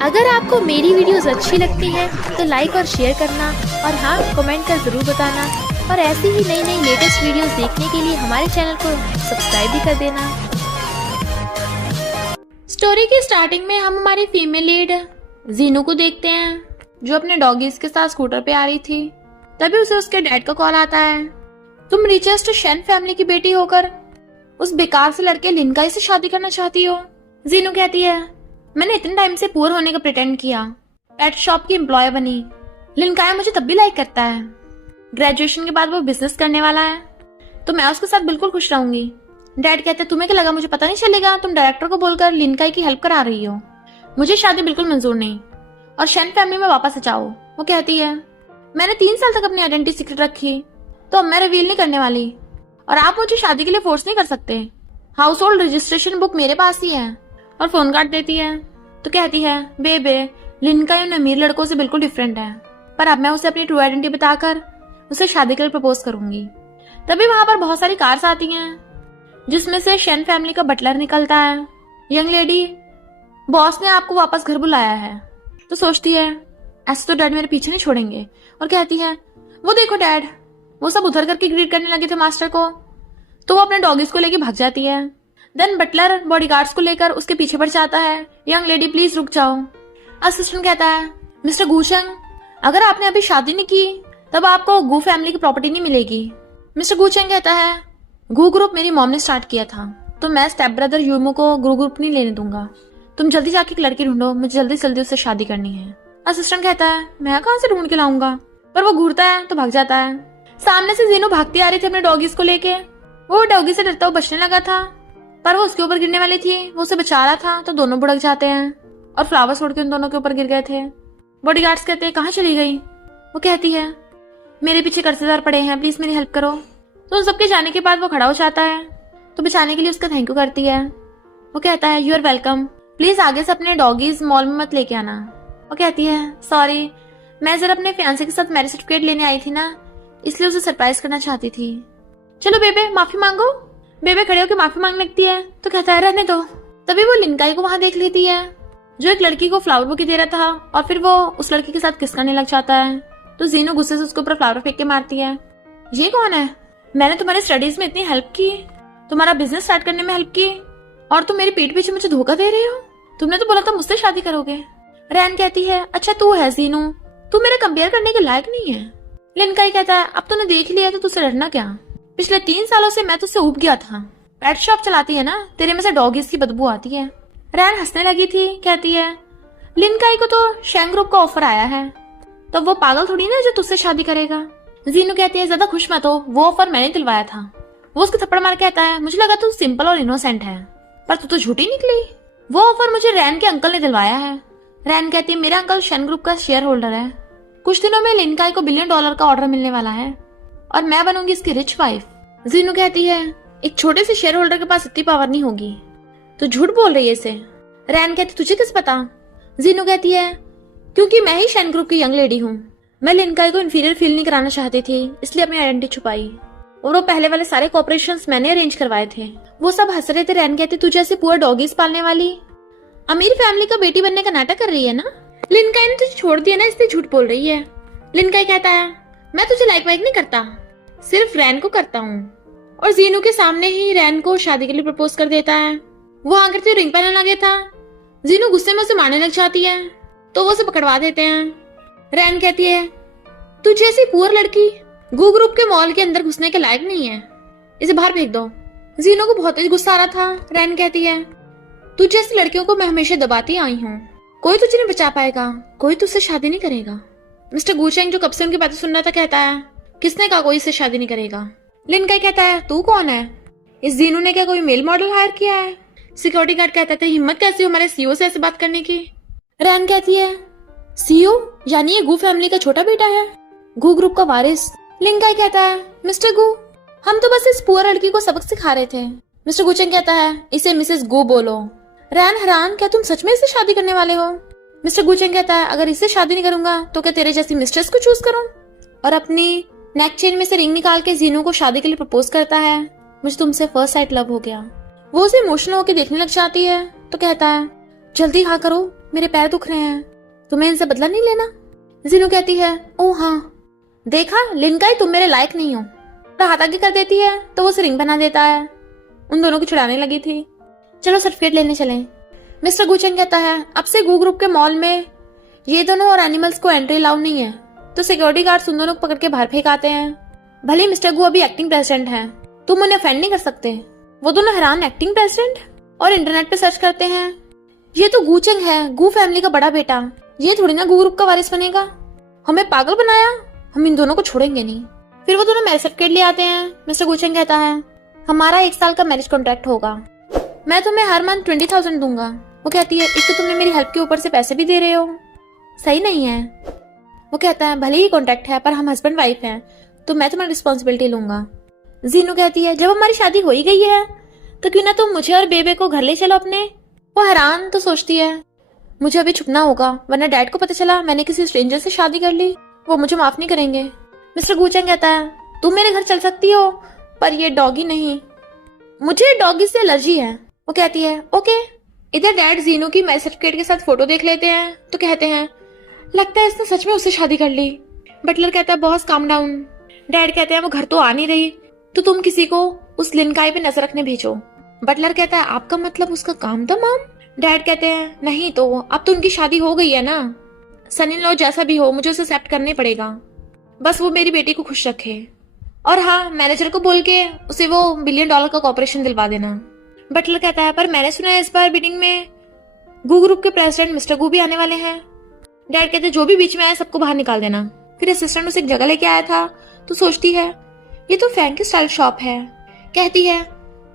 अगर आपको मेरी वीडियोस अच्छी लगती है तो लाइक और शेयर करना और हाँ कमेंट कर जरूर बताना और ऐसी ही नई नई लेटेस्ट वीडियोस देखने के लिए हमारे चैनल को सब्सक्राइब भी कर देना। स्टोरी की स्टार्टिंग में हम हमारी फीमेल लीड जीनू को देखते हैं जो अपने डॉगीज के साथ स्कूटर पे आ रही थी। तभी उसे उसके डैड का कॉल आता है। तुम रिचेस्ट शेन फैमिली की बेटी होकर उस बेकार से लड़के लिनकाई से शादी करना चाहती हो। जीनू कहती है मैंने इतने टाइम से पुअर होने का प्रिटेंड किया, पेट शॉप की एम्प्लॉय बनी, लिनकाई मुझे तब भी लाइक करता है। ग्रेजुएशन के बाद वो बिजनेस करने वाला है तो मैं उसके साथ बिल्कुल खुश रहूंगी। डैड कहते हैं तुम्हें क्या लगा मुझे पता नहीं चलेगा, तुम डायरेक्टर को बोलकर लिनकाई की हेल्प करा रही हो। मुझे शादी बिल्कुल मंजूर नहीं और शेन फैमिली में वापस आ जाओ। वो कहती है मैंने 3 साल तक अपनी आइडेंटिटी सीक्रेट रखी तो अब मैं रिवील नहीं करने वाली और आप मुझे शादी के लिए फोर्स नहीं कर सकते। हाउस होल्ड रजिस्ट्रेशन बुक मेरे पास ही है और फोन काट देती है। तो कहती है बेबे लिनकाई उन अमीर लड़कों से बिल्कुल डिफरेंट है पर अब मैं उसे अपनी ट्रू आइडेंटिटी बताकर उसे शादी के लिए प्रपोज करूंगी। तभी वहां पर बहुत सारी कार्स आती हैं जिसमें से शेन फैमिली का बटलर निकलता है। यंग लेडी बॉस ने आपको वापस घर बुलाया है तो सोचती है ऐसे तो डैड मेरे पीछे नहीं छोड़ेंगे और कहती है वो देखो डैड, वो सब उधर करके ग्रीट करने लगे थे मास्टर को। तो वो अपने डॉगीज को लेके भाग जाती है। देन बटलर बॉडीगार्ड्स को लेकर उसके पीछे पड़ जाता है। यंग लेडी प्लीज रुक जाओ। असिस्टेंट कहता है मिस्टर गूचंग अगर आपने अभी शादी नहीं की तब आपको गू फैमिली की प्रॉपर्टी नहीं मिलेगी। मिस्टर गूचंग कहता है गू ग्रुप मेरी मॉम ने स्टार्ट किया था तो मैं स्टेप ब्रदर यूमो को गू ग्रुप नहीं लेने दूंगा। तुम जल्दी जाके एक लड़की ढूंढो, मुझे जल्दी जल्दी उससे शादी करनी है। असिस्टेंट कहता है मैं कहां से ढूंढ के लाऊंगा, पर वो घूरता है तो भाग जाता है। सामने से जीनू भागती आ रही थी अपने डॉगीज को लेके। वो डॉगी से डरता हुआ बचने लगा था पर वो उसके ऊपर गिरने वाली थी। वो उसे बचा रहा था तो दोनों बुड़क जाते हैं और फ्लावर्स उड़ के उन दोनों के ऊपर गिर गए थे। बॉडीगार्ड्स कहते हैं कहाँ चली गई। वो कहती है मेरे पीछे कर्जदार पड़े हैं, प्लीज मेरी हेल्प करो। तो उन सबके जाने के बाद वो खड़ा हो जाता है तो बचाने के लिए उसका थैंक यू करती है। वो कहता है यू आर वेलकम, प्लीज आगे से अपने डॉगीज मॉल में मत लेके आना। वो कहती है सॉरी, मैं जरा अपने फियांसे के साथ मैरिज सर्टिफिकेट लेने आई थी ना, इसलिए उसे सरप्राइज करना चाहती थी। चलो बेबे माफी मांगो। बेबे खड़े होकर माफी मांगने लगती है तो कहता है रहने दो। तभी वो लिनकाई को वहां देख लेती है जो एक लड़की को फ्लावर बुके दे रहा था और फिर वो उस लड़की के साथ किस करने लग जाता है। तो जीनू गुस्से से उसके ऊपर फ्लावर फेंक के मारती है। ये कौन है? मैंने तुम्हारे स्टडीज में इतनी हेल्प की, तुम्हारा बिजनेस स्टार्ट करने में हेल्प की और तुम मेरी पीठ पीछे मुझे धोखा दे रहे हो। तुमने तो बोला था मुझसे शादी करोगे। रैन कहती है अच्छा तू है जीनू, तू मेरे कंपेयर करने के लायक नहीं है। लिनकाई कहता है अब तूने देख लिया तो तुझसे डरना क्या, पिछले 3 सालों से मैं तुझसे ऊब गया था। पेट शॉप चलाती है ना, तेरे में से डॉगीज की बदबू आती है। रैन हंसने लगी थी, कहती है लिनकाई को तो शेन ग्रुप का ऑफर आया है तो वो पागल थोड़ी ना जो तुझसे शादी करेगा। जीनू कहती है ज्यादा खुश मत हो, वो ऑफर मैंने दिलवाया था। वो उसको थप्पड़ मार कहता है मुझे लगा तू सिंपल और इनोसेंट है पर तू तो झूठी निकली। वो ऑफर मुझे रैन के अंकल ने दिलवाया है। रैन कहती है मेरा अंकल शेन ग्रुप का शेयर होल्डर है। कुछ दिनों में लिनकाई को $1 बिलियन का ऑर्डर मिलने वाला है और मैं बनूंगी इसकी रिच वाइफ। जीनू कहती है एक छोटे से शेयर होल्डर के पास इतनी पावर नहीं होगी, तो झूठ बोल रही है इसे। रैन कहती तुझे किस पता। जीनू कहती है क्योंकि मैं ही शेन ग्रुप की यंग लेडी हूँ। मैं लिनकाई को इंफीरियर फील नहीं कराना चाहती थी इसलिए अपनी आइडेंटिटी छुपाई और वो पहले वाले सारे कॉपरेशंस मैंने अरेंज करवाए थे। वो सब हंस रहे थे। रैन कहती तू जैसे पुअर डॉगीज पालने वाली अमीर फैमिली का बेटी बनने का नाटक कर रही है ना। लिनकाई ने तुझे छोड़ दिया ना इसलिए झूठ बोल रही है। लिनकाई कहता है मैं तुझे लाइक वाइक नहीं करता, सिर्फ रैन को करता हूँ। और जीनू के सामने ही रैन को शादी के लिए प्रपोज कर देता है। वो आकर से रिंग पहनने लगे था। जीनू गुस्से में उसे मारने लग जाती है तो वो उसे पकड़वा देते हैं। रैन कहती है तू जैसी पुअर लड़की गू ग्रुप के मॉल के अंदर घुसने के लायक नहीं है, इसे बाहर फेंक दो। जीनू को बहुत तेज गुस्सा आ रहा था। रैन कहती है तू जैसी लड़कियों को मैं हमेशा दबाती आई हूँ, कोई तुझे नहीं बचा पाएगा, कोई तुझसे शादी नहीं करेगा। मिस्टर गूचेंग जो कब से उनकी बातें सुन रहा था कहता है किसने कहा कोई इससे शादी नहीं करेगा। लिनकाई कहता है तू कौन है, इस जीनू ने क्या कोई मेल मॉडल हायर किया है। सिक्योरिटी गार्ड कहता है हिम्मत कैसी हो हमारे सीईओ से ऐसे बात करने की। रैन कहती है सीईओ यानी ये गू फैमिली का छोटा बेटा है, गू ग्रुप का वारिस। लिनकाई कहता है मिस्टर गू हम तो बस इस पुअर लड़की को सबक सिखा रहे थे। मिस्टर गूचेंग कहता है इसे मिसेस गू बोलो। रैन हैरान क्या तुम सच में इससे शादी करने वाले हो। मिस्टर गूचेंग कहता है अगर इससे शादी नहीं करूंगा तो क्या तेरे जैसी मिस्ट्रेस को चूज करूं। और अपनी नेक चेन में से रिंग निकाल के जीनू को शादी के लिए प्रपोज करता है मुझे तुमसे फर्स्ट साइट लव हो गया। वो उसे इमोशनल होकर देखने लग जाती है तो कहता है जल्दी हाँ करो, मेरे पैर दुख रहे हैं, तुम्हें इनसे बदला नहीं लेना। जीनू कहती है ओ हाँ, देखा लिनकाई, तुम मेरे लायक नहीं हो। हाथ आगे कर देती है तो वो उसे रिंग बना देता है। उन दोनों को छुड़ाने लगी थी। चलो सर्टिफिकेट लेने चलें। मिस्टर गुचेंग कहता है अब से गू ग्रुप के मॉल में ये दोनों और एनिमल्स को एंट्री अलाउड नहीं है। तो सिक्योरिटी गार्ड्स उन दोनों को पकड़ के बाहर फेंक आते हैं। भले मिस्टर गू अभी एक्टिंग प्रेसिडेंट है, तुम उन्हें ऑफेंड नहीं कर सकते। वो दोनों हैरान, एक्टिंग प्रेसिडेंट, और इंटरनेट पे सर्च करते हैं ये तो गुचेंग है, गू फैमिली का बड़ा बेटा, ये थोड़ी ना गू ग्रुप का वारिस बनेगा। हमें पागल बनाया, हम इन दोनों को छोड़ेंगे नहीं। फिर वो दोनों मैरिज सर्टिफिकेट ले आते हैं। मिस्टर गुचेंग कहता है हमारा 1 साल का मैरिज कॉन्ट्रैक्ट होगा, मैं तुम्हें हर मंथ 20,000 दूंगा। वो कहती है एक तो तुमने मेरी हेल्प के ऊपर से पैसे भी दे रहे हो, सही नहीं है। वो कहता है भले ही कॉन्ट्रैक्ट है पर हम हस्बैंड वाइफ हैं, तो मैं तुम्हारी रिस्पॉन्सिबिलिटी लूंगा। जीनू कहती है जब हमारी शादी हो ही गई है तो क्यों ना तुम मुझे और बेबे को घर ले चलो अपने। वो हैरान तो सोचती है मुझे अभी छुपना होगा, वरना डैड को पता चला मैंने किसी स्ट्रेंजर से शादी कर ली, वो मुझे माफ नहीं करेंगे। मिस्टर गुचेंग कहता है तुम मेरे घर चल सकती हो पर ये डॉगी नहीं, मुझे डॉगी से एलर्जी है। वो कहती है ओके। इधर डैड जीनू की मैरिज सर्टिफिकेट के साथ फोटो देख लेते हैं तो कहते हैं लगता है इसने सच में उससे शादी कर ली। बटलर कहता है बॉस काम डाउन। डैड कहते हैं वो घर तो आ नहीं रही, तो तुम किसी को उस लिनकाई पे नजर रखने भेजो। बटलर कहता है आपका मतलब उसका काम था मॉम। डैड कहते हैं नहीं तो अब तो उनकी शादी हो गई है ना, सन इन लॉ जैसा भी हो मुझे उसे एक्सेप्ट करने पड़ेगा, बस वो मेरी बेटी को खुश रखे। और हाँ, मैनेजर को बोल के उसे वो $1 बिलियन का कॉर्पोरेशन दिलवा देना। बटलर कहता है पर मैंने सुना है इस बार मीटिंग में गू ग्रुप के प्रेसिडेंट मिस्टर गू भी आने वाले हैं। डैड कहते हैं जो भी बीच में आया सबको बाहर निकाल देना। फिर असिस्टेंट उसे एक जगह लेके आया था तो सोचती है ये तो फैंक की स्टाइल शॉप है। कहती है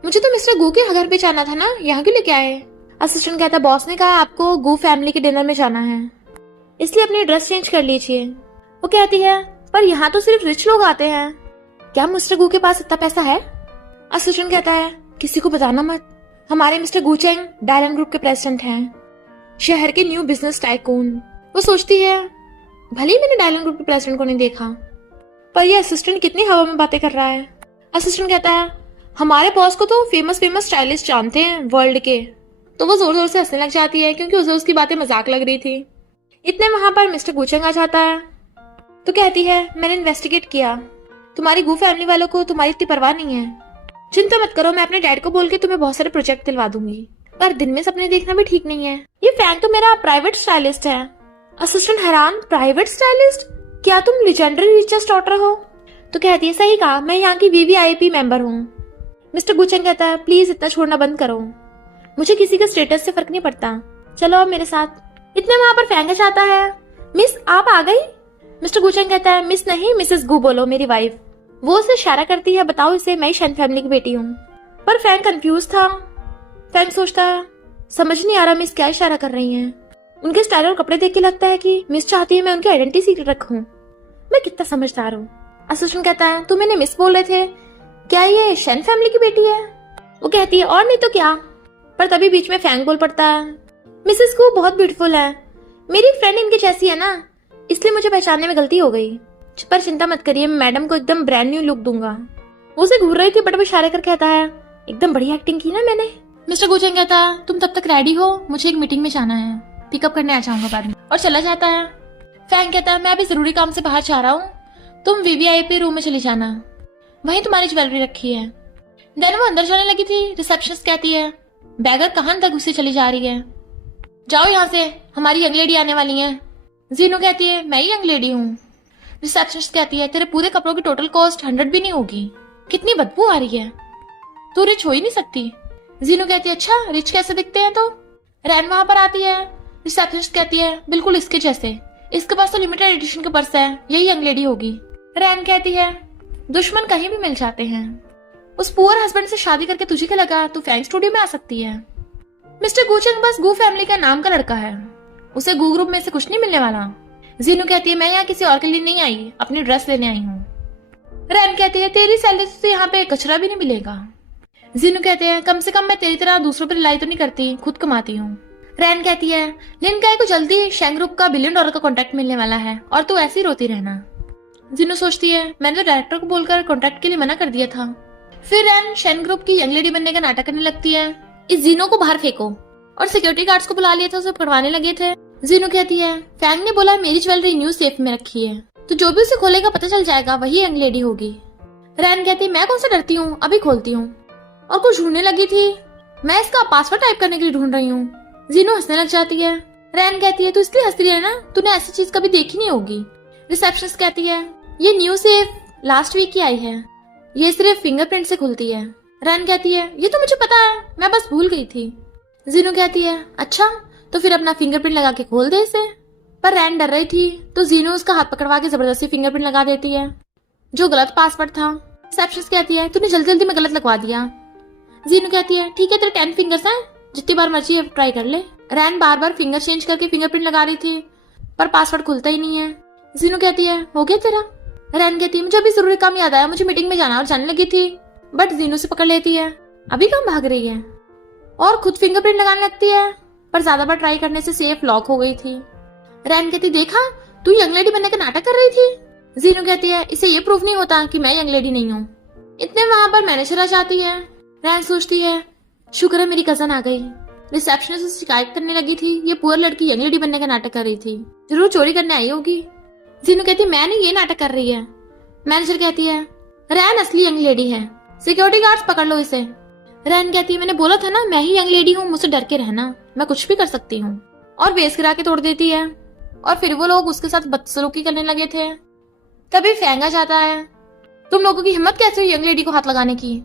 मुझे तो मिस्टर गू के घर पे जाना था ना, यहाँ क्यों लेके आए। असिस्टेंट कहता है बॉस ने कहा आपको गू फैमिली के डिनर में जाना है, इसलिए अपनी ड्रेस चेंज कर लीजिए। वो कहती है पर यहाँ तो सिर्फ रिच लोग आते हैं, क्या मिस्टर गू के पास इतना पैसा है। असिस्टेंट कहता है किसी को बताना मत, हमारे मिस्टर गुचेंग डायलन ग्रुप के प्रेसिडेंट हैं, शहर के न्यू बिजनेस टाइकून। वो सोचती है भले ही मैंने डायलन ग्रुप के प्रेसिडेंट को नहीं देखा पर ये असिस्टेंट कितनी हवा में बातें कर रहा है। असिस्टेंट कहता है हमारे बॉस को तो फेमस स्टाइलिस्ट जानते हैं वर्ल्ड के। तो वो जोर जोर से हंसने लग जाती है क्योंकि उसे उसकी बातें मजाक लग रही थी। इतने वहां पर मिस्टर गुचेंग आ जाता है तो कहती है मैंने इन्वेस्टिगेट किया, तुम्हारी गू फैमिली वालों को तुम्हारी इतनी परवाह नहीं है, चिंता मत करो, मैं अपने डैड को बोल के तुम्हें बहुत सारे प्रोजेक्ट दिलवा दूंगी, पर दिन में सपने देखना भी ठीक नहीं है। ये फैंक तो मेरा प्राइवेट स्टाइलिस्ट है। असिस्टेंट हैरान, प्राइवेट स्टाइलिस्ट, क्या तुम लेजेंडरी रिचेस्ट डॉटर हो। तो कहती है सही कहा, मैं यहाँ की VVIP मेंबर हूँ। मिस्टर गुचेंग कहता है प्लीज इतना छोड़ना बंद करो, मुझे किसी का स्टेटस से फर्क नहीं पड़ता, चलो अब मेरे साथ। इतने वहां पर फैंक आता है मिस आप आ गई। मिस्टर गुचेंग कहता है मिस नहीं मिसेस गू बोलो, मेरी वाइफ। वो उसे इशारा करती है बताओ इसे मैं शन फैमिली की बेटी हूँ। पर फैंक कंफ्यूज था। फैंक सोचता है समझ नहीं आ रहा मिस क्या इशारा कर रही हैं। उनके स्टाइल और कपड़े देख के लगता है कि मिस चाहती है मैं उनकी आइडेंटिटी सीक्रेट रखूं। मैं कितना समझदार हूँ। असिस्टेंट कहता है तुम मैंने मिस बोल रहे थे, क्या ये शन फैमिली की बेटी है। वो कहती है और नहीं तो क्या। पर तभी बीच में फैंक बोल पड़ता है मिसेस को बहुत ब्यूटीफुल है, मेरी फ्रेंड इनकी जैसी है ना, इसलिए मुझे पहचानने में गलती हो गई, पर चिंता मत करिए मैं मैडम को एकदम ब्रांड न्यू लुक दूंगा। वो उसे घूर रही थी बट वो इशारे कर कहता है एकदम बढ़िया एक्टिंग की ना मैंने। मिस्टर गुचेंग कहता है तुम तब तक रेडी हो, मुझे एक मीटिंग में जाना है, पिकअप करने आ जाऊंगा बाद में, और चला जाता है। फैंक कहता है मैं अभी जरूरी काम से बाहर जा रहा हूँ, तुम VVIP रूम में चली जाना, वहीं तुम्हारी ज्वेलरी रखी है। देन वो अंदर जाने लगी थी। रिसेप्शनिस्ट कहती है बैगर कहाँ तक घुसे चली जा रही है, जाओ यहाँ से, हमारी यंग लेडी आने वाली है। जीनू कहती है मैं ही यंग लेडी हूँ। रिसेप्शनिस्ट कहती है तेरे पूरे कपड़ों की टोटल कॉस्ट 100 भी नहीं होगी, कितनी बदबू आ रही है, तू रिच हो ही नहीं सकती। जीनू कहती है अच्छा रिच कैसे दिखते हैं। तो रैन वहां पर आती है। रिसेप्शनिस्ट कहती है बिल्कुल इसके जैसे, इसके पास तो लिमिटेड एडिशन का पर्स है, यही यंग लेडी होगी। रैन कहती है दुश्मन कहीं भी मिल जाते हैं, उस पुअर हस्बैंड से शादी करके तुझे क्या लगा तू फैंक स्टूडियो में आ सकती है। मिस्टर गुचेंग बस गू फैमिली का नाम का लड़का है, उसे गू ग्रुप में से कुछ नहीं मिलने वाला। जीनू कहती है मैं यहाँ किसी और के लिए नहीं आई, अपनी ड्रेस लेने आई हूँ। रैन कहती है तेरी सैलरी से यहाँ पे कचरा भी नहीं मिलेगा। जीनू कहते हैं कम से कम मैं तेरी तरह दूसरों पर रिलाई तो नहीं करती, खुद कमाती हूँ। रैन कहती है लिनकाई को जल्दी शेंग ग्रुप का $1 बिलियन का कॉन्ट्रैक्ट मिलने वाला है और तू ऐसी रोती रहना। जीनू सोचती है मैंने तो डायरेक्टर को बोलकर कॉन्ट्रैक्ट के लिए मना कर दिया था। फिर रैन शेंग ग्रुप की यंग लेडी बनने का नाटक करने लगती है, इस जीनो को बाहर फेंको। और सिक्योरिटी गार्ड्स को बुला लिए थे, उसे पकड़वाने लगे थे। जीनू कहती है फैंग ने बोला मेरी ज्वेलरी न्यू सेफ में रखी है, तो जो भी उसे खोलेगा पता चल जाएगा वही यंग लेडी होगी। रैन कहती है मैं कौन सा डरती हूँ, अभी खोलती हूँ। और कुछ ढूंढने लगी थी, मैं इसका पासवर्ड टाइप करने के लिए ढूंढ रही हूँ। जीनू हंसने लग जाती है। रैन कहती है तू इसलिए हंस रही है ना, तूने ऐसी चीज कभी देखी नहीं होगी। रिसेप्शनिस्ट कहती है ये न्यू सेफ लास्ट वीक ही आई है, ये सिर्फ फिंगरप्रिंट से खुलती है। रैन कहती है ये तो मुझे पता है, मैं बस भूल गई थी। जीनू कहती है अच्छा तो फिर अपना फिंगरप्रिंट लगा के खोल दे इसे। पर रैन डर रही थी तो जीनू उसका हाथ पकड़वा के जबरदस्ती फिंगरप्रिंट लगा देती है, जो गलत पासवर्ड था। रिसेप्शनिस्ट कहती है तूने जल्दी जल्दी में गलत लगवा दिया। जीनू कहती है ठीक है तेरे 10 फिंगर्स हैं, जितनी बार मर्जी है ट्राई कर ले। रैन बार बार फिंगर चेंज करके फिंगरप्रिंट लगा रही थी पर पासवर्ड खुलता ही नहीं है। जीनू कहती है हो गया तेरा। रैन कहती है मुझे अभी जरूरी काम याद आया, मुझे मीटिंग में जाना और जाने लगी थी, बट जीनू से पकड़ लेती है। अभी कहाँ भाग रही है और खुद फिंगरप्रिंट लगाने लगती है, पर ज्यादा बार ट्राई करने से सेफ लॉक हो गई थी। रैन कहती देखा तू यंग लेडी बनने का नाटक कर रही थी। जीनू कहती है इसे ये प्रूफ नहीं होता कि मैं यंग लेडी नहीं हूँ। इतने वहां पर मैनेजर आ जाती है। रैन सोचती है शुक्र है मेरी कजन आ गई। रिसेप्शनिस्ट से शिकायत करने लगी थी ये पुअर लड़की यंग लेडी बनने का नाटक कर रही थी, जरूर चोरी करने आई होगी। जीनू कहती मैं नहीं, ये नाटक कर रही है। मैनेजर कहती है रैन असली यंग लेडी है, सिक्योरिटी गार्ड्स पकड़ लो इसे। रैन कहती है मैंने बोला था ना मैं ही यंग लेडी हूँ, मुझसे डर के रहना, मैं कुछ भी कर सकती हूँ। और बेस गिरा के तोड़ देती है और फिर वो लोग उसके साथ बदसलूकी करने लगे थे। तभी फैंग आ जाता है। तुम लोगों की हिम्मत कैसे हुई यंग लेडी को हाथ लगाने की।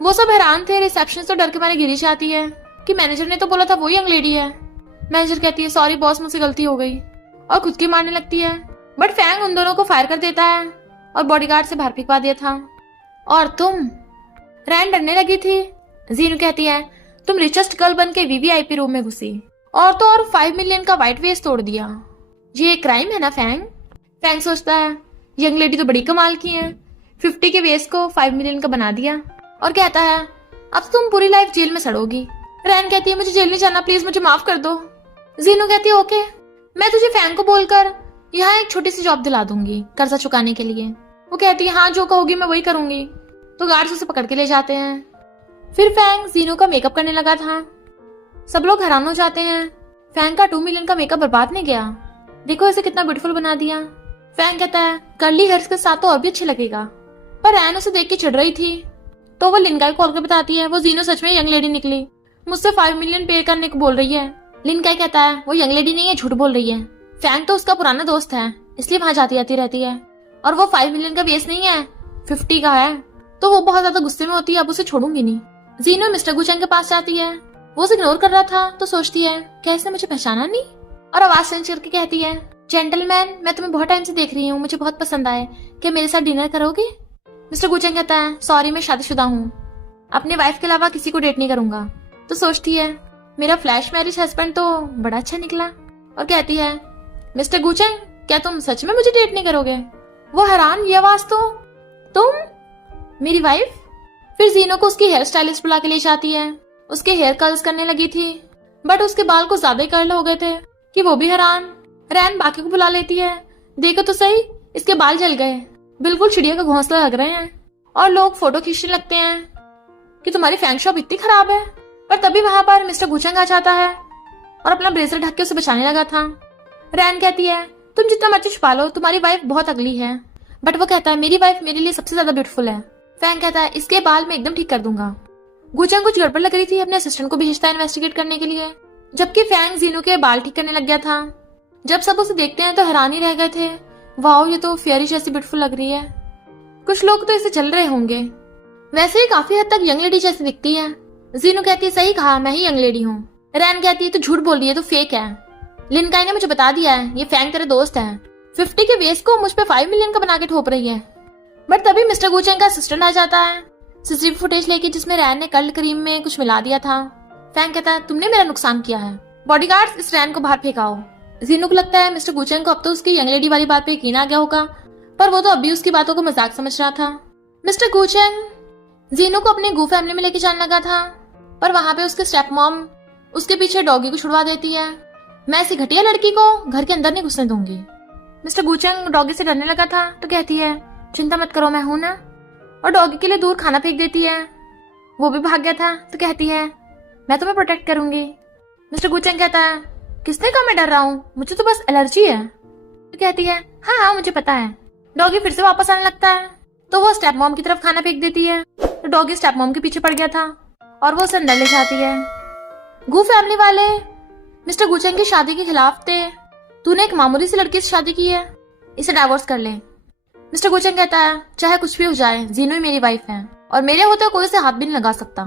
वो सब हैरान थे। रिसेप्शनिस्ट तो डर के मारे गिरी जाती है कि मैनेजर ने तो बोला था वो यंग लेडी है। मैनेजर कहती है सॉरी बॉस मुझसे गलती हो गई, और खुद की मारने लगती है। बट फैंग उन दोनों को फायर कर देता है और बॉडीगार्ड से बाहर फेंकवा दिया था। और तुम। रैन डरने लगी थी। जीनू कहती है तुम रिचेस्ट गर्ल बन के वीवीआईपी रूम में घुसी और तो और 5 मिलियन का व्हाइट वेस्ट तोड़ दिया, ये एक क्राइम है ना फैंग। फैंग सोचता है यंग लेडी तो बड़ी कमाल की है, 50 के वेस्ट को 5 मिलियन का बना दिया, और कहता है अब तुम पूरी लाइफ जेल में सड़ोगी। रैन कहती है मुझे जेल नहीं जाना, प्लीज मुझे माफ कर दो। जीनू कहती है ओके, मैं तुझे फैंग को बोलकर यहाँ एक छोटी सी जॉब दिला दूंगी कर्जा चुकाने के लिए। वो कहती है हाँ जो कहोगी मैं वही करूंगी। तो गार्ड्स उसे पकड़ के ले जाते हैं। फिर फैंग जीनू का मेकअप करने लगा था। सब लोग हैरान हो जाते हैं, फैंग का 2 मिलियन का मेकअप बर्बाद नहीं गया, देखो इसे कितना ब्यूटीफुल बना दिया। फैंग कहता है कर्ली हेयर्स के साथ तो और भी अच्छा लगेगा। पर रैन उसे देख के चिढ़ रही थी, तो वो लिनकाई कॉल कर बताती है वो जीनू सच में यंग लेडी निकली, मुझसे 5 मिलियन पे करने को बोल रही है। लिनकाई कहता है वो यंग लेडी नहीं है, झूठ बोल रही है। फैंग तो उसका पुराना दोस्त है, इसलिए वहां जाती आती रहती है, और वो 5 मिलियन का वेस्ट नहीं है, 50 का है। तो वो बहुत ज्यादा गुस्से में होती है, अब उसे छोड़ूंगी नहीं। जीनू मिस्टर गुचेंग के पास जाती है, वो उसे इग्नोर कर रहा था तो सोचती है क्या इसने मुझे पहचाना नहीं, और आवाज चेंज करके कहती है जेंटलमैन मैं तुम्हें बहुत टाइम से देख रही हूँ, मुझे बहुत पसंद आए, क्या मेरे साथ डिनर करोगे। मिस्टर गुचेंग कहता है सॉरी मैं शादीशुदा हूँ, अपनी वाइफ के अलावा किसी को डेट नहीं करूंगा। तो सोचती है मेरा फ्लैश मैरिज हस्बैंड तो बड़ा अच्छा निकला, और कहती है मिस्टर गुचेंग क्या तुम सच में मुझे डेट नहीं करोगे। वो हैरान, ये आवाज तो तुम मेरी वाइफ। फिर जीनो को उसकी हेयर स्टाइलिस्ट बुला के ले जाती है, उसके हेयर कर्ल्स करने लगी थी, बट उसके बाल को ज्यादा ही कर्ल हो गए थे कि वो भी हैरान। रैन बाकी को बुला लेती है, देखो तो सही इसके बाल जल गए, बिल्कुल चिड़िया का घोंसला लग रहे हैं, और लोग फोटो खींचने लगते हैं कि तुम्हारी फैंग शॉप इतनी खराब है। पर तभी वहां पर मिस्टर गुचेंग आ जाता है और अपना ब्रेसलेट ढक के उसे बचाने लगा था। रैन कहती है तुम जितना मर्जी छुपा लो, तुम्हारी वाइफ बहुत अगली है, बट वो कहता है मेरी वाइफ मेरे लिए सबसे ज्यादा ब्यूटीफुल है। फैंग कहता है इसके बाल मैं एकदम ठीक कर दूंगा। गुचेंग कुछ गड़बड़ लग रही थी, अपने असिस्टेंट को भेजता है इन्वेस्टिगेट करने के लिए, जबकि फैंग जीनू के बाल ठीक करने लग गया था। जब सब उसे देखते हैं तो हैरान ही रह गए थे, वाओ ये तो फेयरी जैसी ब्यूटीफुल लग रही है। कुछ लोग तो इसे चल रहे होंगे, वैसे ही काफी हद तक यंग लेडी जैसी दिखती है। जीनू कहती है सही कहा, मैं ही यंग लेडी हूँ। रैन कहती है तो झूठ बोल रही है, तो फेक है, लिनकाई ने मुझे बता दिया है, ये फैंग तेरे दोस्त है, 50 के वेस्ट को मुझ पे 5 मिलियन का बना के ठोप रही है। बट तभी मिस्टर गुचेंग का असिस्टेंट आ जाता है सीसीटीवी फुटेज लेके, जिसमें रैन ने कर्ल क्रीम में कुछ मिला दिया था। फैंग कहता है तुमने मेरा नुकसान किया है, बॉडीगार्ड्स इस रैन को बाहर फेंकाओ। जीनू को लगता है मिस्टर गुचेंग को अब तो उसकी यंग लेडी वाली बात पे यकीन आ गया होगा, पर वो तो अभी उसकी बातों को मजाक समझ रहा था। मिस्टर गुचेंग जीनू को अपनी गू फैमिली में लेके जाने लगा था, पर वहां पे उसके स्टेप मॉम उसके पीछे डॉगी को छुड़वा देती है। मैं ऐसी घटिया लड़की को घर के अंदर नहीं घुसने दूंगी। मिस्टर गुचेंग डॉगी से डरने लगा था तो कहती है चिंता मत करो मैं हूं ना, और डॉगी के लिए दूर खाना फेंक देती है। वो भी भाग गया था तो कहती है मैं तुम्हें प्रोटेक्ट करूंगी। मिस्टर गुचेंग कहता है, किसने कहा मैं डर रहा हूँ, मुझे तो बस एलर्जी है। तो कहती है, हाँ हाँ मुझे पता है। डॉगी फिर से वापस आने लगता है तो वो स्टेप मॉम की तरफ खाना फेंक देती है। तो डॉगी स्टेप मॉम के पीछे पड़ गया था और वो उसे अंदर ले जाती है। गू फैमिली वाले मिस्टर गुचेंग की शादी के खिलाफ थे। तूने एक मामूली सी लड़की से शादी की है, इसे डाइवोर्स कर ले। मिस्टर गुचेंग कहता है, चाहे कुछ भी हो जाए, जीनो ही मेरी वाइफ है और मेरे होते कोई उसे हाथ भी नहीं लगा सकता।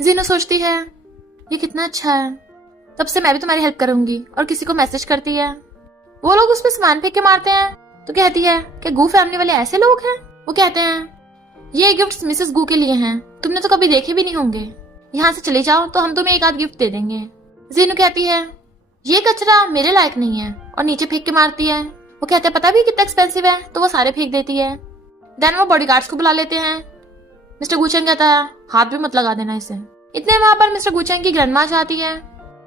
जीनो सोचती है, ये कितना अच्छा है, तब से मैं भी तुम्हारी हेल्प करूंगी, और किसी को मैसेज करती है। वो लोग उस पर सामान फेंक के मारते हैं तो कहती है कि गू फैमिली वाले ऐसे लोग हैं। वो कहते हैं, ये गिफ्ट्स मिसेस गू के लिए हैं, तुमने तो कभी देखे भी नहीं होंगे, यहाँ से चले जाओ तो हम तुम्हें एक आध गिफ्ट दे देंगे। जीनू कहती है, ये कचरा मेरे लायक नहीं है, और नीचे फेंक के मारती है। वो कहते हैं, पता भी कितना एक्सपेंसिव है, तो वो सारे फेंक देती है। देन वो बॉडीगार्ड्स को बुला लेते हैं। मिस्टर गुचेंग कहता है, हाथ भी मत लगा देना इसे। इतने वहां पर मिस्टर गुचेंग की ग्रैंडमा जाती है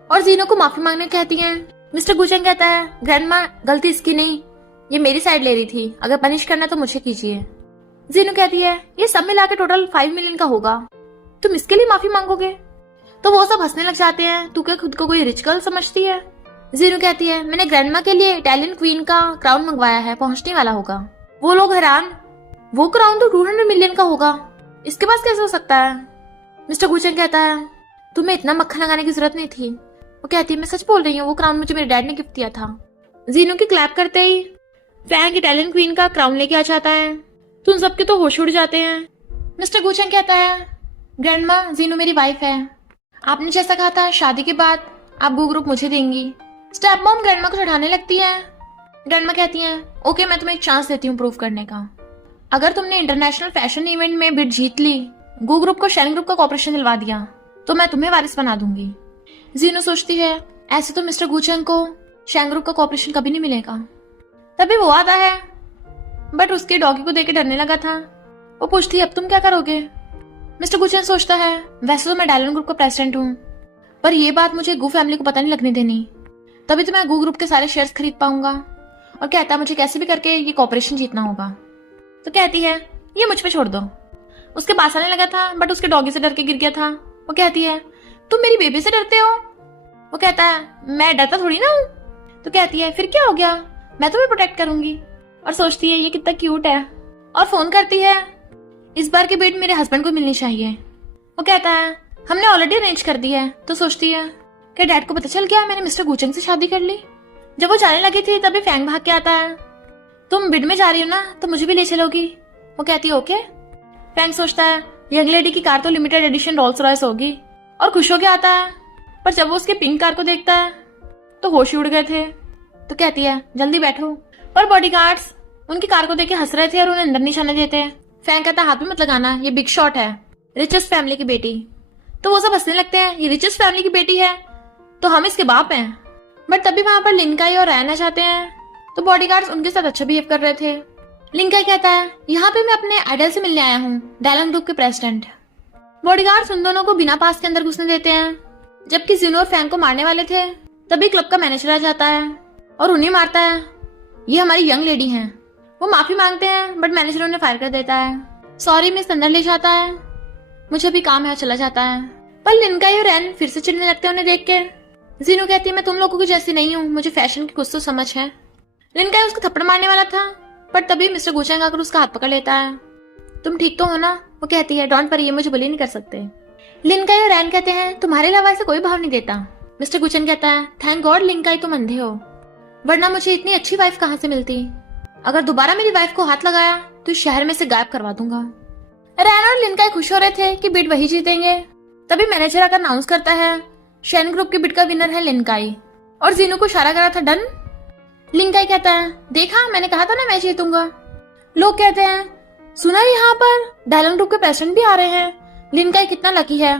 और जीनो को माफी मांगने कहती है। मिस्टर गुचेंग कहता है, ग्रैंडमा गलती इसकी नहीं, ये मेरी साइड ले रही थी, अगर पनिश करना तो मुझे कीजिए। जीनो कहती है, ये सब मिला के टोटल 5 मिलियन का होगा, तुम इसके लिए माफी मांगोगे? तो वो सब हंसने लग जाते हैं, तू क्या खुद को कोई रिच गर्ल समझती है? जीनो कहती है, मैंने ग्रैंडमा के लिए इटालियन क्वीन का क्राउन मंगवाया है, पहुंचने वाला होगा। वो लोग हैरान, वो क्राउन तो 200 मिलियन का होगा, इसके पास कैसे हो सकता है? मिस्टर गुचेंग कहता है, तुम्हें इतना मक्खन लगाने की जरूरत नहीं थी। वो कहती है, मैं सच बोल रही हूँ, वो क्राउन मुझे मेरे डैड ने गिफ्ट दिया था। जीनो की क्लैप करते ही फ्रैंक इटालियन क्वीन का क्राउन लेके आ जाता है तो उन सबके तो होश उड़ जाते हैं। मिस्टर गुचेंग कहता है, ग्रैंडमा जीनो मेरी वाइफ है, आपने जैसा कहा था शादी के बाद आप गू ग्रुप मुझे देंगी। स्टेप मॉम ग्रैंडमा को चढ़ाने लगती है। ग्रैंडमा कहती है, ओके मैं तुम्हें एक चांस देती हूँ प्रूव करने का, अगर तुमने इंटरनेशनल फैशन इवेंट में बिड जीत ली, गू ग्रुप को शैन ग्रुप का कॉर्पोरेशन दिलवा दिया, तो मैं तुम्हें वारिस बना दूंगी। जीनो सोचती है, ऐसे तो मिस्टर गुचेंग को शैन ग्रुप का कॉर्पोरेशन कभी नहीं मिलेगा। तभी वो आता है, बट उसके डॉगी को देख के डरने लगा था। वो पूछती है, अब तुम क्या करोगे? मिस्टर गुचेंग सोचता है, वैसे तो मैं डायलन ग्रुप का प्रेसिडेंट हूँ, पर ये बात मुझे गू फैमिली को पता नहीं लगने देनी, तभी तो मैं गू ग्रुप के सारे शेयर्स खरीद पाऊंगा। और कहता है, मुझे कैसे भी करके ये कॉर्पोरेशन जीतना होगा। तो कहती है, ये मुझ पे छोड़ दो। उसके पास आने लगा था बट उसके डॉगी से डर के गिर गया था। वो कहती है, तुम मेरी बेबी से डरते हो? वो कहता है, मैं डरता थोड़ी ना हूँ। तो कहती है, फिर क्या हो गया, मैं तुम्हें प्रोटेक्ट करूंगी। और सोचती है, ये कितना क्यूट है, और फोन करती है, इस बार की बीट मेरे हस्बैंड को मिलनी चाहिए। वो कहता है, हमने ऑलरेडी अरेंज कर दी है। तो सोचती है कि डैड को पता चल गया मैंने मिस्टर गुचेंग से शादी कर ली। जब वो जाने लगी थी तभी फैंग भाग के आता है, तुम बिड में जा रही हो ना, तो मुझे भी ले चलोगी? वो कहती है, ओके। फैंग सोचता है, यंग लेडी की कार तो लिमिटेड एडिशन रोल्स रॉयस होगी, और खुश हो के आता है, पर जब वो उसके पिंक कार को देखता है तो होश ही उड़ गए थे। तो कहती है, जल्दी बैठो। पर बॉडीगार्ड्स उनकी कार को देख के हंस रहे थे और उन्हें अंदर निशाने देते। फैंग कहता है, हाथ में मत लगाना, ये बिग शॉट है, रिचेस्ट फैमिली की बेटी। तो वो सब हंसने लगते हैं, ये रिचेस्ट फैमिली की बेटी है तो हम इसके बाप हैं। बट तभी वहां पर लिनकाई और रैन आ जाते हैं, तो बॉडीगार्ड्स उनके साथ अच्छा बिहेव कर रहे थे। लिनकाई कहता है, यहाँ पे मैं अपने आइडल से मिलने आया हूँ, डायलन ग्रुप के प्रेसिडेंट। बॉडीगार्ड्स उन दोनों को बिना पास के अंदर घुसने देते हैं। जबकि जीनो और फैंग को मारने वाले थे तभी क्लब का मैनेजर आ जाता है और उन्हें मारता है, ये हमारी यंग लेडी हैं। वो माफी मांगते हैं बट मैनेजर उन्हें फायर कर देता है। सॉरी मिस अंदर ले जाता है, मुझे अभी काम है, चला जाता है। पर लिनकाई और रैन फिर से चिढ़ने लगते हैं उन्हें देख के। जीनो कहती है, मैं तुम लोगों की जैसी नहीं हूँ, मुझे फैशन की कुछ तो समझ है। लिनकाई उसको थप्पड़ मारने वाला था पर तभी मिस्टर गुचेंग आकर उसका हाथ पकड़ लेता है। तुम ठीक तो हो ना? वो कहती है, डोंट वरी, ये मुझे बुली नहीं कर सकते। लिनकाई और रैन कहते हैं, तुम्हारे अलावा ऐसे कोई भाव नहीं देता। मिस्टर गुचेंग कहता है, थैंक गॉड लिनकाई तुम अंधे हो, वरना मुझे इतनी अच्छी वाइफ कहाँ से मिलती। अगर दोबारा मेरी वाइफ को हाथ लगाया तो इस शहर में से गायब करवा दूंगा। रैन और लिनकाई खुश हो रहे थे कि बिड वही जीतेंगे। तभी मैनेजर आकर अनाउंस करता है, शैन ग्रुप के बिड का विनर है लिनकाई, और जीनो को इशारा करा था, डन। लिनकाई कहता है, देखा मैंने कहा था ना मैं जीतूंगा। लोग कहते हैं, सुना यहाँ पर डायलन ग्रुप के प्रेसिडेंट भी आ रहे हैं, लिनकाई कितना लकी है,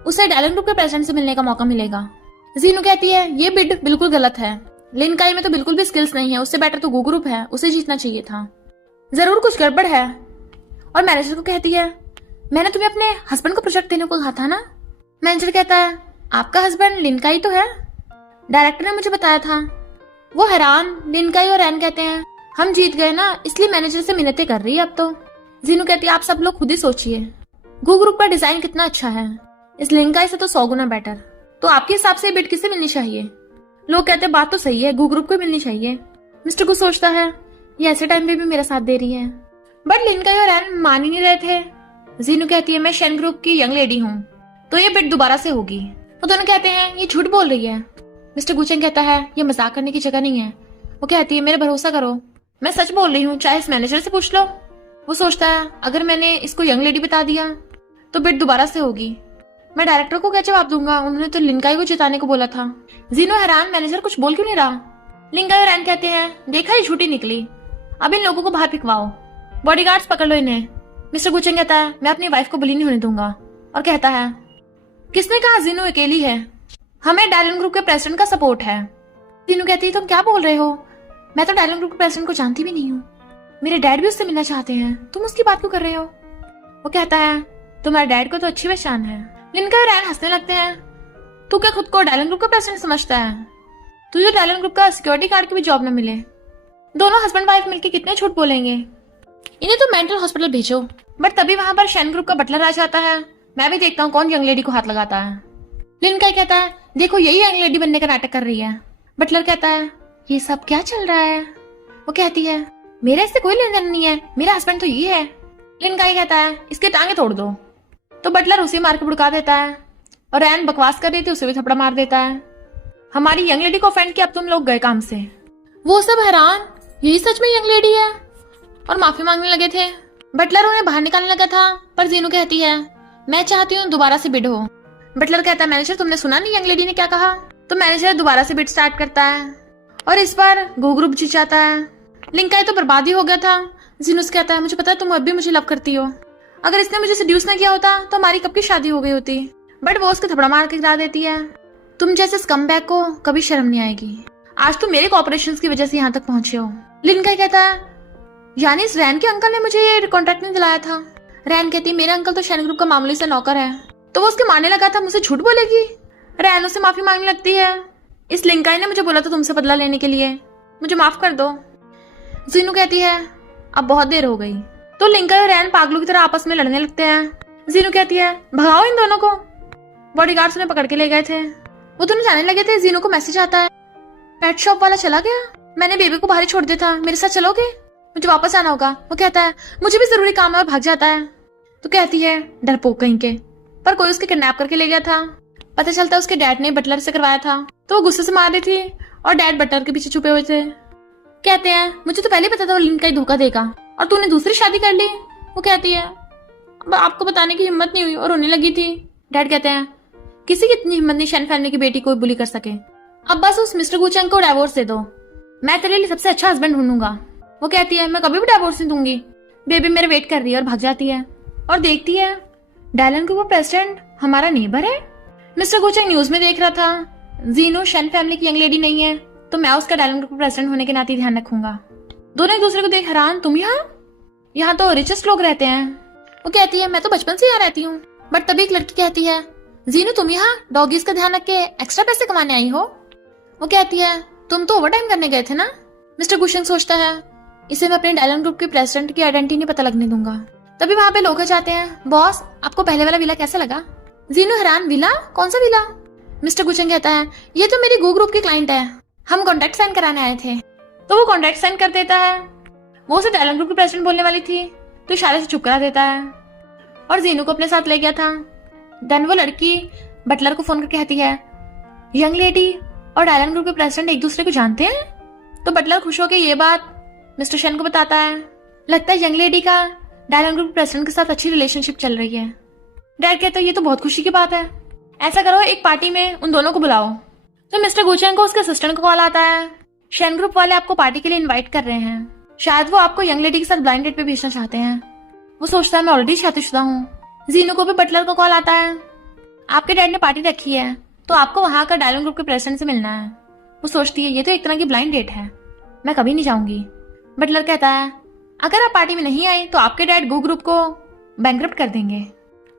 उसे डायलन ग्रुप के प्रेसिडेंट से मिलने का मौका मिलेगा। जीनो कहती है, ये बिड बिल्कुल गलत है, लिनकाई में तो बिल्कुल भी स्किल्स नहीं है, उससे बेटर तो गू ग्रुप है, उसे जीतना चाहिए था, जरूर कुछ गड़बड़ है। और मैनेजर को कहती है, मैंने तुम्हें अपने हस्बैंड को प्रोजेक्ट देने को कहा था ना। मैनेजर कहता है, आपका हस्बैंड लिनकाई तो है, डायरेक्टर ने मुझे बताया था। वो हैरान। लिनकाई और रैन कहते हैं, हम जीत गए ना, इसलिए मैनेजर से मिन्नतें कर रही है अब तो। जीनू कहती है, आप सब लोग खुद ही सोचिए, गू ग्रुप का डिजाइन कितना अच्छा है, इस लिनकाई से तो 100 गुना बेटर। तो आपके हिसाब से बिट किसे मिलनी चाहिए? लोग कहते हैं बात तो सही है, गू ग्रुप को मिलनी चाहिए। मिस्टर गू सोचता है ये ऐसे टाइम पे भी मेरा साथ दे रही है। बट लिनकाई और रैन मान ही नहीं रहे थे। जीनू कहती है मैं शेन ग्रुप की यंग लेडी हूँ, तो ये बिट दोबारा से होगी। वो दोनों कहते हैं ये झूठ बोल रही है। मिस्टर गुचेंग कहता है ये मजाक करने की जगह नहीं है। वो कहती है मेरे भरोसा करो, मैं सच बोल रही हूँ, चाहे इस मैनेजर से पूछ लो। वो सोचता है अगर मैंने इसको यंग लेडी बता दिया तो बिट दोबारा से होगी। मैं डायरेक्टर को क्या जवाब दूंगा, उन्होंने तो लिनकाई को जिताने को बोला था। जीनो हैरान, मैनेजर कुछ बोल क्यों नहीं रहा? लिनकाई और रैन कहते हैं देखा ये झूठी निकली, अब इन लोगों को बाहर फिकवाओ, बॉडीगार्ड्स पकड़ लो इन्हें। मिस्टर गुचेंग कहता है मैं अपनी वाइफ को बुली नहीं होने दूंगा, और कहता है किसने कहा जीनू अकेली है, हमें डायलन ग्रुप के प्रेसिडेंट का सपोर्ट है। जीनू कहती है तुम क्या बोल रहे हो, मैं तो डायलन ग्रुप के प्रेसिडेंट को जानती भी नहीं हूँ, मेरे डैड भी उससे मिलना चाहते हैं, तुम उसकी बात क्यों कर रहे हो? वो कहता है तुम्हारे डैड को तो अच्छी पहचान है। लिनकाई और रैन हंसने लगते हैं। तू क्या खुद को डायलन ग्रुप का प्रेसिडेंट समझता है? तुझे डायलन ग्रुप का सिक्योरिटी गार्ड की भी जॉब न मिले। दोनों हस्बैंड वाइफ मिलकर कितने झूठ बोलेंगे, इन्हें तो मेंटल हॉस्पिटल भेजो। बट तभी वहां पर शेन ग्रुप का बटलर आ जाता है। मैं भी देखता हूँ कौन यंग लेडी को हाथ लगाता है। लिनकाई कहता है देखो यही यंग लेडी बनने का नाटक कर रही है। बटलर कहता है ये सब क्या चल रहा है? वो कहती है मेरा इससे कोई लेन देन नहीं है, मेरा हस्बैंड तो ये है। लिनकाई कहता है इसके टांगे तोड़ दो। तो बटलर उसे मार के भुड़का देता है, और रैन बकवास कर रही थी उसे भी थप्पड़ मार देता है। हमारी यंग लेडी को ऑफेंड किया, अब तुम लोग गए काम से। वो सब हैरान, यही सच में यंग लेडी है, और माफी मांगने लगे थे। बटलर उन्हें बाहर निकालने लगा था, पर जीनू कहती है मैं चाहती हूँ दोबारा से बिड हो। बटलर कहता है मैनेजर तुमने सुना नहीं यंग लेडी ने क्या कहा? तो मैनेजर दोबारा से बिड स्टार्ट करता है, और इस बार गो ग्रुप जीत जाता है। लिनकाई तो बर्बादी हो गया था। जीनू से कहता है मुझे पता है तुम अब भी मुझे लव करती हो, अगर इसने मुझे सेड्यूस न किया होता तो हमारी कब की शादी हो गई होती। बट वो उसके थपड़ा मार के गिरा देती है। तुम जैसे स्कमबैग को कभी शर्म नहीं आएगी, आज तुम मेरे कोऑपरेशन की वजह से यहाँ तक पहुंचे हो। लिनकाई कहता है यानी इस रैन के अंकल ने मुझे ये कॉन्ट्रैक्ट नहीं दिलाया था। रैन कहती मेरे अंकल तो शेन ग्रुप का मामूली सा नौकर है, तो वो उसके मारने लगा था, मुझसे झूठ बोलेगी। रैन उससे माफी मांगने लगती है। इस लिनकाई ने मुझे बोला था तुमसे बदला लेने के लिए, मुझे माफ कर दो। जीनू कहती है अब बहुत देर हो गई। तो लिनकाई और रैन पागलों की तरह आपस में लड़ने लगते हैं। जीनू कहती है भगाओ इन दोनों को। बॉडीगार्ड्स उन्हें पकड़ के ले गए थे। वो दोनों जाने लगे थे। जीनू को मैसेज आता है पेट शॉप वाला चला गया, मैंने बेबी को बाहर छोड़ दिया था, मेरे साथ चलोगे? मुझे वापस आना होगा। वो कहता है मुझे भी जरूरी काम है, और भाग जाता है। तो कहती है डरपोक कहीं के, पर कोई उसके किडनैप करके ले गया था। पता चलता है उसके डैड ने बटलर से करवाया था, तो वो गुस्से से मार रही थी, और डैड बटलर के पीछे छुपे हुए थे। कहते हैं मुझे तो पहले पता था वो लिनकाई धोखा देगा, और तूने दूसरी शादी कर ली। वो कहती है अब आपको बताने की हिम्मत नहीं हुई, और रोने लगी थी। डैड कहते हैं किसी की इतनी हिम्मत नहीं शेन फैमिली की बेटी को बुली कर सके, अब बस उस मिस्टर गुचेंग को डिवोर्स दे दो, मैं तेरे लिए सबसे अच्छा हस्बैंड ढूंढूंगा। वो कहती है मैं कभी भी डिवोर्स नहीं दूंगी, बेबी मेरे वेट कर रही है, और भाग जाती है। और देखती है डायलन ग्रुप प्रेसिडेंट हमारा नेबर है। मिस्टर गुचेंग न्यूज में देख रहा था जीनू शेन फैमिली की यंग लेडी नहीं है, तो मैं उसका डायलन ग्रुप प्रेसिडेंट होने के नाते ध्यान रखूंगा। दोनों एक दूसरे को देख हैरान, तुम यहाँ तो रिचेस्ट लोग रहते हैं। वो कहती है मैं तो बचपन से यहाँ रहती हूँ। बट तभी एक लड़की कहती है जीनू तुम यहाँ डॉगीज का ध्यान रख के एक्स्ट्रा पैसे कमाने आई हो। वो कहती है तुम तो ओवर टाइम करने गए थे ना। मिस्टर गुशेंग सोचता है इसे मैं अपने डायलन ग्रुप के प्रेसिडेंट की आइडेंटिटी नहीं पता लगने दूंगा। तभी वहां पे लोग जाते हैं, बॉस आपको पहले वाला विला कैसा लगा? जीनू हैरान, विला? कौन सा विला? मिस्टर गुचेंग कहता है ये तो मेरी गो ग्रुप की क्लाइंट है, हम कॉन्ट्रैक्ट साइन कराने आए थे। तो वो कॉन्ट्रैक्ट साइन कर देता है। वो उसे डायलन ग्रुप की प्रेसिडेंट बोलने वाली थी, तो इशारे से चुप करा देता है, और जीनू को अपने साथ ले गया था। देन वो लड़की बटलर को फोन करके कहती है यंग लेडी और डायलन ग्रुप के प्रेसिडेंट एक दूसरे को जानते हैं। तो बटलर खुश होकर ये बात मिस्टर शेन को बताता है। लगता है यंग लेडी का डायलन ग्रुप प्रेसिडेंट के साथ अच्छी रिलेशनशिप चल रही है। डैड कहता है ये तो बहुत खुशी की बात है, ऐसा करो एक पार्टी में उन दोनों को बुलाओ। तो मिस्टर गुचेंग को उसके असिस्टेंट को कॉल आता है, शेन ग्रुप वाले आपको पार्टी के लिए इनवाइट कर रहे हैं, शायद वो आपको यंग लेडी के साथ ब्लाइंड डेट पे भेजना चाहते हैं। वो सोचता है मैं ऑलरेडी शादीशुदा हूँ। जीनू को भी बटलर को कॉल आता है, आपके डैड ने पार्टी रखी है, तो आपको वहां का डायलन ग्रुप के प्रेसिडेंट से मिलना है। वो सोचती है ये तो एक तरह की ब्लाइंड डेट है, मैं कभी नहीं जाऊंगी। बटलर कहता है अगर आप पार्टी में नहीं आए तो आपके डैड गो ग्रुप को बैंकरप्ट कर देंगे,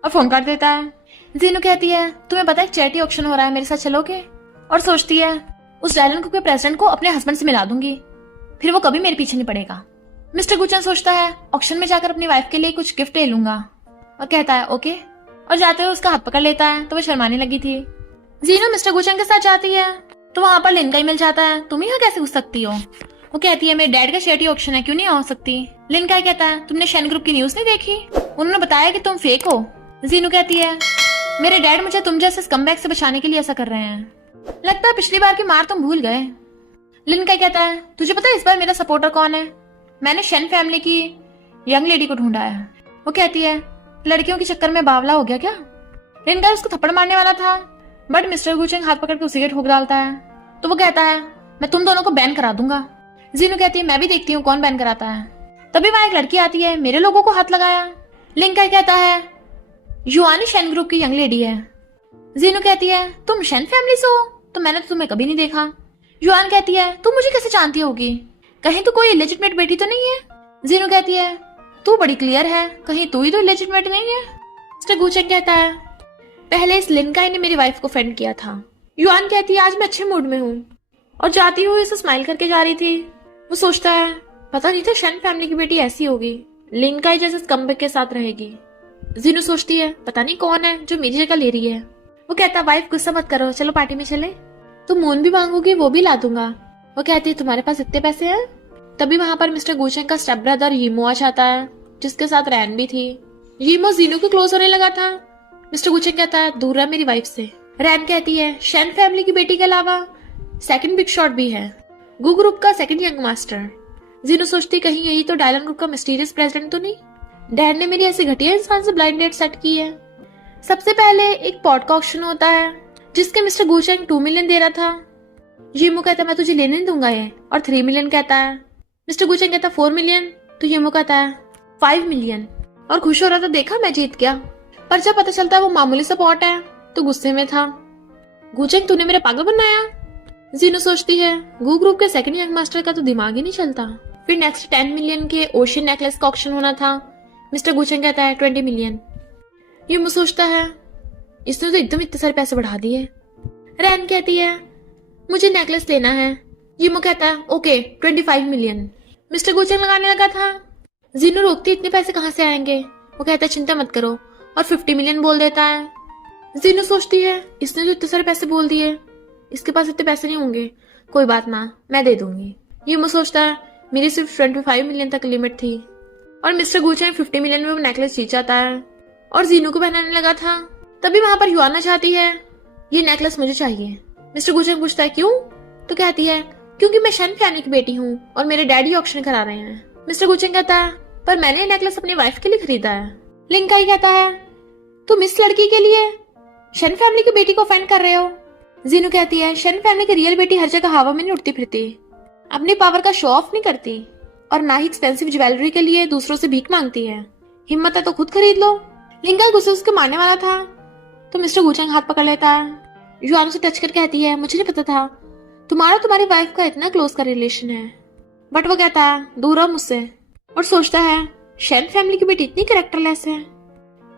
और फोन काट देता है। जीनू कहती है तुम्हें पता है चैरिटी ऑक्शन हो रहा है, मेरे साथ चलोगे? और सोचती है उस डायलन ग्रुप के प्रेसिडेंट को अपने हस्बैंड से मिला दूंगी, फिर वो कभी मेरे पीछे नहीं पड़ेगा। मिस्टर गुचेंग सोचता है ऑक्शन में जाकर अपनी वाइफ के लिए कुछ गिफ्ट ले लूंगा, और कहता है ओके, और जाते हुए उसका हाथ पकड़ लेता है, तो वो शर्माने लगी थी। जीनू मिस्टर गुचेंग के साथ जाती है तो वहां पर लिन का ही मिल जाता है। तुम यहाँ कैसे घुस सकती हो? वो कहती है मेरे डैड का शेयर ऑप्शन है, क्यों नहीं आ सकती? लिन का कहता है तुमने शेन ग्रुप की न्यूज नहीं देखी? उन्होंने बताया कि तुम फेक हो। जीनू कहती है मेरे डैड मुझे तुम जैसे स्कमबैग से बचाने के लिए ऐसा कर रहे हैं। लगता है पिछली बार की मार तुम भूल गए। लिन का कहता है तुझे पता है इस बार मेरा सपोर्टर कौन है? मैंने शेन फैमिली की यंग लेडी को ढूंढा है। वो कहती है लड़कियों के चक्कर में बावला हो गया क्या? लिन का उसको थप्पड़ मारने वाला था बट मिस्टर गुचेंग हाथ पकड़ के उसी के ठोक डालता है। तो वो कहता है मैं तुम दोनों को बैन करा दूंगा। जीनू कहती है मैं भी देखती हूँ कौन बैन कराता है। तभी वहां एक लड़की आती है, मेरे लोगों को हाथ लगाया। लिन का कहता है युआनी शेन ग्रुप की यंग लेडी है। जीनू कहती है तुम शेन फैमिली से हो? तो मैंने तो तुम्हें कभी नहीं देखा। युआन कहती है तू मुझे कैसे जानती होगी? कहीं तो कोई इलेजिटमेट बेटी तो नहीं है? जीनू कहती है तू बड़ी क्लियर है, कहीं तू ही तो इलेजिटमेट नहीं है? मिस्टर गुचेंग कहता है पहले इस लिनकाई ने मेरी वाइफ को फ्रेंड किया था। युआन कहती है आज मैं अच्छे मूड में हूँ और जाती हुई इसे स्माइल करके जा रही थी। वो सोचता है पता नहीं था शेन फैमिली की बेटी ऐसी होगी, लिनकाई जैसे स्कम्बैग के साथ रहेगी। जीनू सोचती है पता नहीं कौन है जो मेरी जगह ले रही है। वो कहता है वाइफ गुस्सा मत करो, चलो पार्टी में चले। तुम मून भी मांगोगी वो भी ला दूंगा। वो कहती है तुम्हारे पास इतने पैसे हैं? तभी वहां पर मिस्टर गुचेंग का स्टेप ब्रदर यीमो आ जाता है जिसके साथ रैन भी थी। यीमो जीनू के क्लोज होने लगा था। मिस्टर गुचेंग कहता है दूर रह मेरी वाइफ से। रैन कहती है शेन फैमिली की बेटी के अलावा सेकंड बिग शॉट भी है, गू ग्रुप का सेकंड यंग मास्टर। जीनू सोचती कहीं यही तो डायलन ग्रुप का मिस्टीरियस प्रेसिडेंट तो नहीं? डैड ने मेरी ऐसी घटिया इंसान से ब्लाइंड डेट सेट की है। सबसे पहले एक पॉट का ऑक्शन होता है जिसके मिस्टर गुचेंग 2 मिलियन दे रहा था। यीमो कहता है मैं तुझे लेने नहीं दूंगा ये, और 3 मिलियन कहता है। मिस्टर गुचेंग कहता है 4 मिलियन, तो यीमो कहता है 5 मिलियन और खुश हो रहा था देखा मैं जीत गया। पर जब पता चलता है वो मामूली सा पॉट है तो गुस्से में था। गुचेंग तूने मेरे पागल बनाया। जीनू सोचती है गू ग्रुप के सेकंड यंग मास्टर का तो दिमाग ही नहीं चलता। फिर नेक्स्ट 10 मिलियन के ओशियन नेकलेस का ऑक्शन होना था। मिस्टर गुचेंग कहता है 20 मिलियन। यीमो सोचता है इसने तो एकदम इतने सारे पैसे बढ़ा दिए। रैन कहती है मुझे नेकलेस लेना है। यीमो कहता है ओके 25 मिलियन। मिस्टर गुचेंग लगाने लगा था। जीनू रोकती इतने पैसे कहाँ से आएंगे? वो कहता है चिंता मत करो और 50 मिलियन बोल देता है। जीनू सोचती है इसने तो इतने सारे पैसे बोल दिए, इसके पास इतने पैसे नहीं होंगे, कोई बात ना मैं दे दूंगी। यीमो सोचता है मेरी सिर्फ 25 मिलियन तक लिमिट थी और मिस्टर गुचेंग 50 मिलियन में वो नेकलेस जीत जाता है और जीनू को पहनाने लगा था। तभी वहां पर युआना चाहती है ये नेकलेस मुझे चाहिए। मिस्टर गुचेंग पूछता है क्यों? तो कहती है क्योंकि मैं शेन फैमिली की बेटी हूँ और मेरे डैडी ऑक्शन करा रहे हैं। मिस्टर गुचेंग कहता है पर मैंने ये नेकलेस अपनी वाइफ के लिए खरीदा है। लिनकाई कहता है तुम इस लड़की के लिए शेन फैमिली की बेटी को ऑफेंड कर रहे हो। जीनू कहती है शेन फैमिली की रियल बेटी हर जगह हवा में नहीं उड़ती फिरती, अपनी पावर का शो ऑफ नहीं करती और ना ही एक्सपेंसिव ज्वेलरी के लिए दूसरों से भीख मांगती है। हिम्मत है तो खुद खरीद लो। लिनकाई गुस्से उसके मारने वाला था तो मिस्टर गुचेंग हाथ पकड़ लेता है। युआन से टच कर कहती है मुझे नहीं पता था तुम्हारी वाइफ का इतना क्लोज का रिलेशन है। बट वो कहता है दूर रहो मुझसे और सोचता है शेन फैमिली की बेटी इतनी कैरेक्टरलेस है,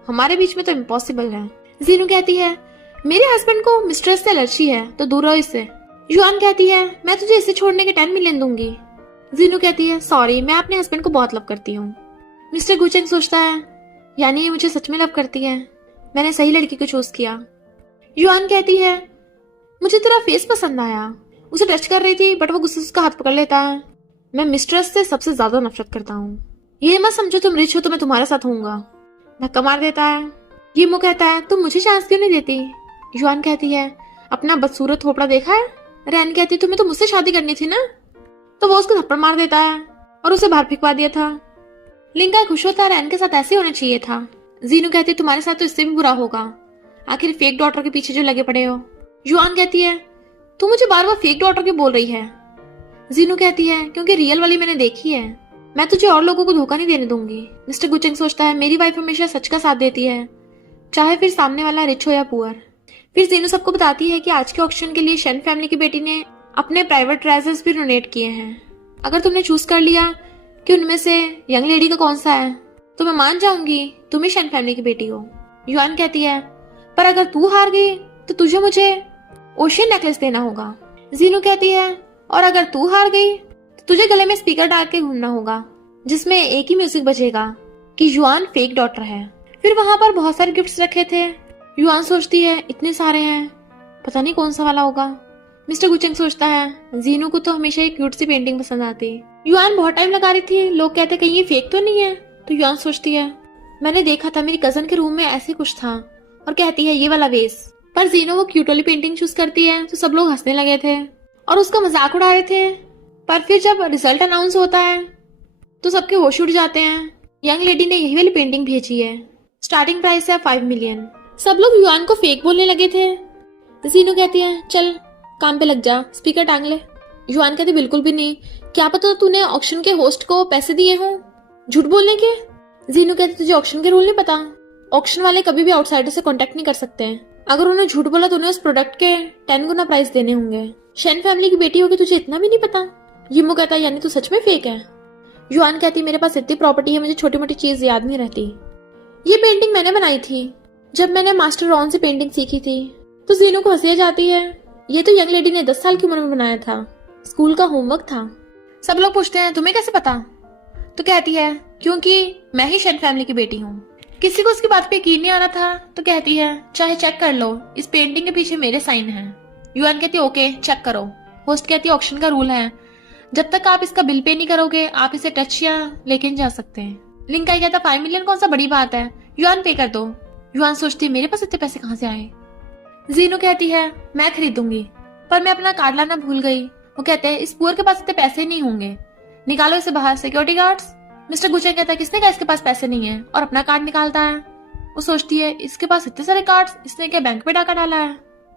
हमारे बीच में तो इम्पॉसिबल है। जीनू कहती है मेरे हस्बैंड को मिस्ट्रेस से एलर्जी है तो दूर रहो इससे। युआन कहती है मैं तुझे इसे छोड़ने के 10 मिलियन दूंगी। जीनू कहती है सॉरी मैं अपने हस्बैंड को बहुत लव करती हूँ। मिस्टर गुचेंग सोचता है यानी ये मुझे सच में लव करती है, मैंने सही लड़की को चूज किया। युआन कहती है मुझे तेरा फेस पसंद आया। उसे टच कर रही थी बट वो गुस्से से उसका हाथ पकड़ लेता है। मैं मिस्ट्रेस से सबसे ज्यादा नफरत करता हूँ, ये मत समझो तुम रिच हो तो मैं तुम्हारे साथ होऊंगा। धक्का मार देता है। यीमो कहता है तुम मुझे चांस क्यों नहीं देती? युआन कहती है अपना बदसूरत थोपड़ा देखा है। रैन कहती तुम्हें तो मुझसे शादी करनी थी ना। तो वो उसको थप्पड़ मार देता है और उसे बाहर फेंकवा दिया था। लिंका खुश होता है रैन के साथ ऐसे होना चाहिए था। जीनू कहती तुम्हारे साथ तो इससे भी बुरा होगा, आखिर फेक डॉटर के पीछे जो लगे पड़े हो। युआन कहती है तू मुझे बार बार फेक डॉटर क्यों बोल रही है? जीनू कहती है क्योंकि रियल वाली मैंने देखी है, मैं तुझे और लोगों को धोखा नहीं देने दूंगी। मिस्टर गुचेंग सोचता है मेरी वाइफ हमेशा सच का साथ देती है, चाहे फिर सामने वाला रिच हो या पुअर। फिर जीनू सबको बताती है कि आज के ऑक्शन के लिए शेन फैमिली की बेटी ने अपने प्राइवेट ट्रेजर्स भी डोनेट किए हैं। अगर तुमने चूज कर लिया कि उनमें से यंग लेडी का कौन सा है तो मैं मान जाऊंगी तुम ही शेन फैमिली की बेटी हो। युआन कहती है पर अगर तू हार गई तो तुझे मुझे ओशियन नेकलेस देना होगा। जीनू कहती है और अगर तू हार गई तो तुझे गले में स्पीकर डाल के घूमना होगा जिसमें एक ही म्यूजिक बजेगा कि युआन फेक डॉटर है। फिर वहां पर बहुत सारे गिफ्ट्स रखे थे। युआन सोचती है इतने सारे हैं पता नहीं कौन सा वाला होगा। मिस्टर गुचेंग सोचता है जीनू को तो हमेशा एक क्यूट सी पेंटिंग पसंद आती। युआन बहुत टाइम लगा रही थी, लोग कहते कहीं ये फेक तो नहीं है। तो युआन सोचती है मैंने देखा था मेरी कजन के रूम में ऐसे कुछ था, और कहती है ये वाला वेस। पर जीनू वो क्यूट वाली पेंटिंग चूज करती है तो सब लोग हंसने लगे थे और उसका मजाक उड़ा रहे थे। पर फिर जब रिजल्ट अनाउंस होता है तो सबके होश उड़ जाते हैं। यंग लेडी ने यही वाली पेंटिंग भेजी है, स्टार्टिंग प्राइस है 5 मिलियन। सब लोग युआन को फेक बोलने लगे थे। जीनू कहती है चल काम पे लग जा, स्पीकर टांग ले। युआन कहती बिल्कुल भी नहीं, क्या पता तूने ऑक्शन के होस्ट को पैसे दिए हों झूठ बोलने के। जीनू कहती तुझे ऑक्शन के रूल नहीं पता, ऑक्शन वाले कभी भी आउटसाइडर से कांटेक्ट नहीं कर सकते हैं। अगर उन्होंने झूठ बोला तो उन्हें उस प्रोडक्ट के 10 गुना प्राइस देने होंगे। शेन फैमिली की बेटी होगी, तुझे इतना भी नहीं पता। यिमो कहता यानी तू सच में फेक है। युआन कहती मेरे पास इतनी प्रॉपर्टी है, मुझे छोटी मोटी चीज याद नहीं रहती। ये पेंटिंग मैंने बनाई थी जब मैंने मास्टर रॉन से पेंटिंग सीखी थी। तो जीनू को हंसी आ जाती है, ये तो यंग लेडी ने 10 साल की उम्र में बनाया था, स्कूल का होमवर्क था। सब लोग पूछते हैं तुम्हें कैसे पता। तो कहती है क्योंकि मैं ही शेन फैमिली की बेटी हूँ। किसी को उसकी बात पे यकीन नहीं आ रहा था तो कहती है चाहे चेक कर लो, इस पेंटिंग के पीछे मेरे साइन हैं। युआन कहती है ओके चेक करो। होस्ट कहती है ऑक्शन का रूल है जब तक आप इसका बिल पे नहीं करोगे आप इसे टच या लेके नहीं जा सकते। लिंकाई कहता 5 मिलियन कौन सा बड़ी बात है, युआन पे कर दो। युआन सोचती है मेरे पास इतने पैसे कहाँ से आए। जीनू कहती है मैं खरीदूंगी पर मैं अपना कार्ड लाना भूल गई। वो कहते हैं इस पुअर के पास इतने पैसे नहीं होंगे, निकालो इसे बाहर, सिक्योरिटी गार्ड्स। मिस्टर गुचेंग कहता है किसने कहा इसके पास पैसे नहीं है, और अपना कार्ड निकालता है। वो सोचती है इसके पास इतने सारे कार्ड्स, इसने क्या बैंक पे डाका डाला है।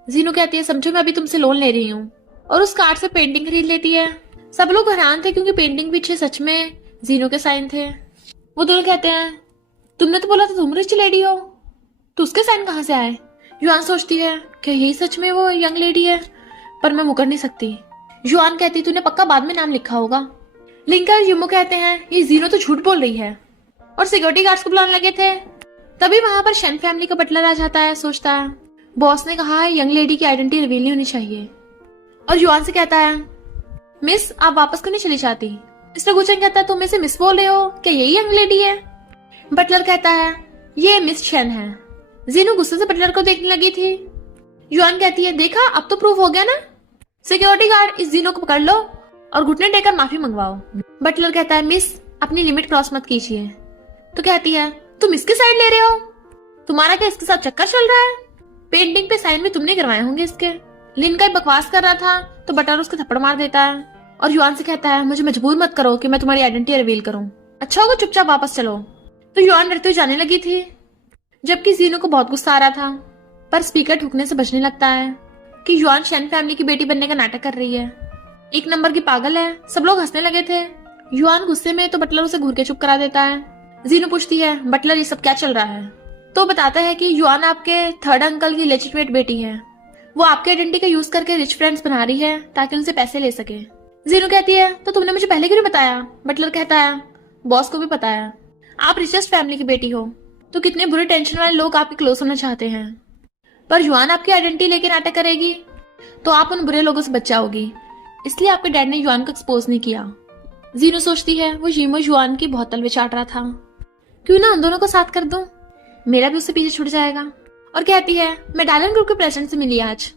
जीनू कहती है समझो मैं अभी तुमसे लोन ले रही हूँ, और उस कार्ड से पेंटिंग खरीद लेती है। सब लोग हैरान थे क्योंकि पेंटिंग पीछे सच में जीनू के साइन थे। वो दोनों कहते हैं तुमने तो बोला था तुम रिच लेडी हो, तो उसके साइन कहाँ से आए। युआन सोचती है कि यही सच में वो यंग लेडी है, पर मैं मुकर नहीं सकती। युआन कहती तूने पक्का बाद में नाम लिखा होगा। लिंका और युमो कहते हैं ये जीनो तो झूठ बोल रही है, और सिक्योरिटी गार्ड्स को बुलाने लगे थे। तभी वहां पर शेन फैमिली का बटलर आ जाता है। सोचता है बॉस ने कहा है यंग लेडी की आइडेंटिटी रिवील नहीं होनी चाहिए, और युआन से कहता है मिस आप वापस क्यों नहीं चली जाती। मिस्टर गुचेंग कहता है तुम इसे मिस बोल रहे हो, क्या यही यंग लेडी है। बटलर कहता है ये मिस शेन है। जीनू गुस्से से बटलर को देखने लगी थी। युआन कहती है देखा अब तो प्रूफ हो गया ना, सिक्योरिटी गार्ड इस जीनो को पकड़ लो और घुटने टेकर माफी मंगवाओ। बटलर कहता है मिस अपनी लिमिट क्रॉस मत कीजिए। तो कहती है तुम इसके साइड ले रहे हो, तुम्हारा क्या इसके साथ चक्कर चल रहा है, पेंटिंग पे साइन भी तुमने करवाए होंगे इसके। लिन का बकवास कर रहा था तो बटलर उसको थप्पड़ मार देता है, और युआन से कहता है मुझे मजबूर मत करो कि मैं तुम्हारी आइडेंटिटी रिवील करूं, अच्छा होगा चुपचाप वापस चलो। तो युआन डरते हुए जाने लगी थी, जबकि जीनू को बहुत गुस्सा आ रहा था। पर स्पीकर ठुकने से बचने लगता है कि युआन शेन फैमिली की बेटी बनने का नाटक कर रही है, एक नंबर की पागल है। सब लोग हंसने लगे थे। युआन गुस्से में तो बटलर उसे घूर के चुप करा देता है। जीनू पूछती है बटलर ये सब क्या चल रहा है। तो बताता है कि युआन आपके थर्ड अंकल की लेजिटिमेट बेटी है, वो आपके आइडेंटिटी का यूज करके रिच फ्रेंड्स बना रही है ताकि उनसे पैसे ले सके। जीनू कहती है तो तुमने मुझे पहले क्यों नहीं बताया। बटलर कहता है बॉस को भी पता है, आप रिचेस्ट फैमिली की बेटी हो तो कितने बुरे टेंशन वाले लोग आपके क्लोज होना चाहते हैं, पर युआन आपकी आइडेंटिटी लेके नाटक करेगी तो आप उन बुरे लोगों से बच जाओगी, इसलिए आपके डैड ने युआन को एक्सपोज नहीं किया। जीनू सोचती है वो यिमो युआन की बहुत तलवे चाट रहा था, क्यों ना उन दोनों को साथ कर दूं, मेरा भी उससे पीछे छूट जाएगा। और कहती है मैं डायलन ग्रुप के प्रेसिडेंट से मिली आज,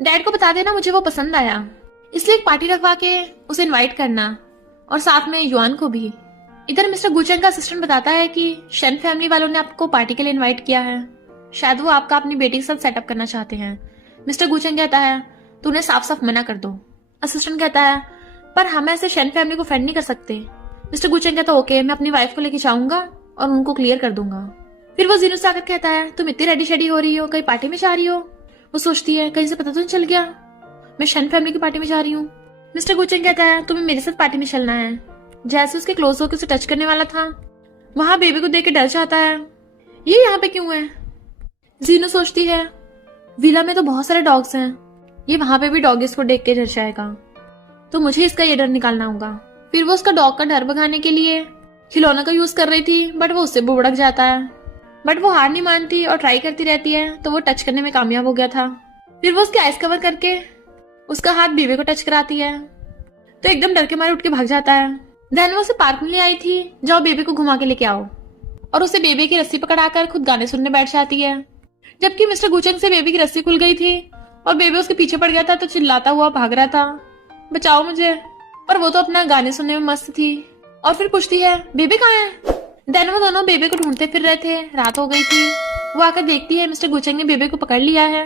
डैड को बता देना मुझे वो पसंद आया, इसलिए एक पार्टी रखवा के उसे इनवाइट करना, और साथ में युआन को भी। इधर मिस्टर गुचेंग का असिस्टेंट बताता है कि शेन फैमिली वालों ने आपको पार्टी के लिए इनवाइट किया है, शायद वो आपका अपनी बेटी के साथ सेटअप करना चाहते हैं। मिस्टर गुचेंग कहता है तो उन्हें साफ साफ मना कर दो। असिस्टेंट कहता है पर हम ऐसे शेन फैमिली को फ्रेंड नहीं कर सकते। मिस्टर गुचेंग कहता है ओके मैं अपनी वाइफ को लेके जाऊंगा और उनको क्लियर कर दूंगा। फिर वो जीनू से आकर कहता है तुम इतनी रेडी शेडी हो रही हो, कहीं पार्टी में जा रही हो। वो सोचती है कहीं से पता तो नहीं चल गया मैं शेन फैमिली की पार्टी में जा रही हूँ। मिस्टर गुचेंग कहता है तुम्हें मेरे साथ पार्टी में चलना है। जैसे उसके क्लोज होकर उसे टच करने वाला था, वहां बेबी को देख के डर जाता है, ये यहाँ पे क्यों है। जीनू सोचती है विला में तो बहुत सारे डॉग्स हैं, ये वहां पे भी डॉगिस को देख के डर जाएगा, तो मुझे इसका ये डर निकालना होगा। फिर वो उसका डॉग का डर भगाने के लिए खिलौना का यूज कर रही थी, बट वो उससे बुड़क जाता है, बट वो हार नहीं मानती और ट्राई करती रहती है, तो वो टच करने में कामयाब हो गया था। फिर वो उसके आइस कवर करके उसका हाथ बेबी को टच कराती है, तो एकदम डर के मारे उठ के भाग जाता है। देन वो उसे पार्क में ले आई थी, जाओ बेबी को घुमा के लेके आओ, और उसे बेबी की रस्सी पकड़ाकर खुद गाने सुनने बैठ जाती है। जबकि मिस्टर गुचेंग से बेबी की रस्सी खुल गई थी और बेबी उसके पीछे पड़ गया था तो चिल्लाता हुआ भाग रहा था, बचाओ मुझे। पर वो तो अपना गाने सुनने में मस्त थी। और फिर पूछती है बेबी कहाँ है। देन वो दोनों बेबी को ढूंढते फिर रहे थे, रात हो गई थी। वो आकर देखती है मिस्टर गुचेंग ने बेबी को पकड़ लिया है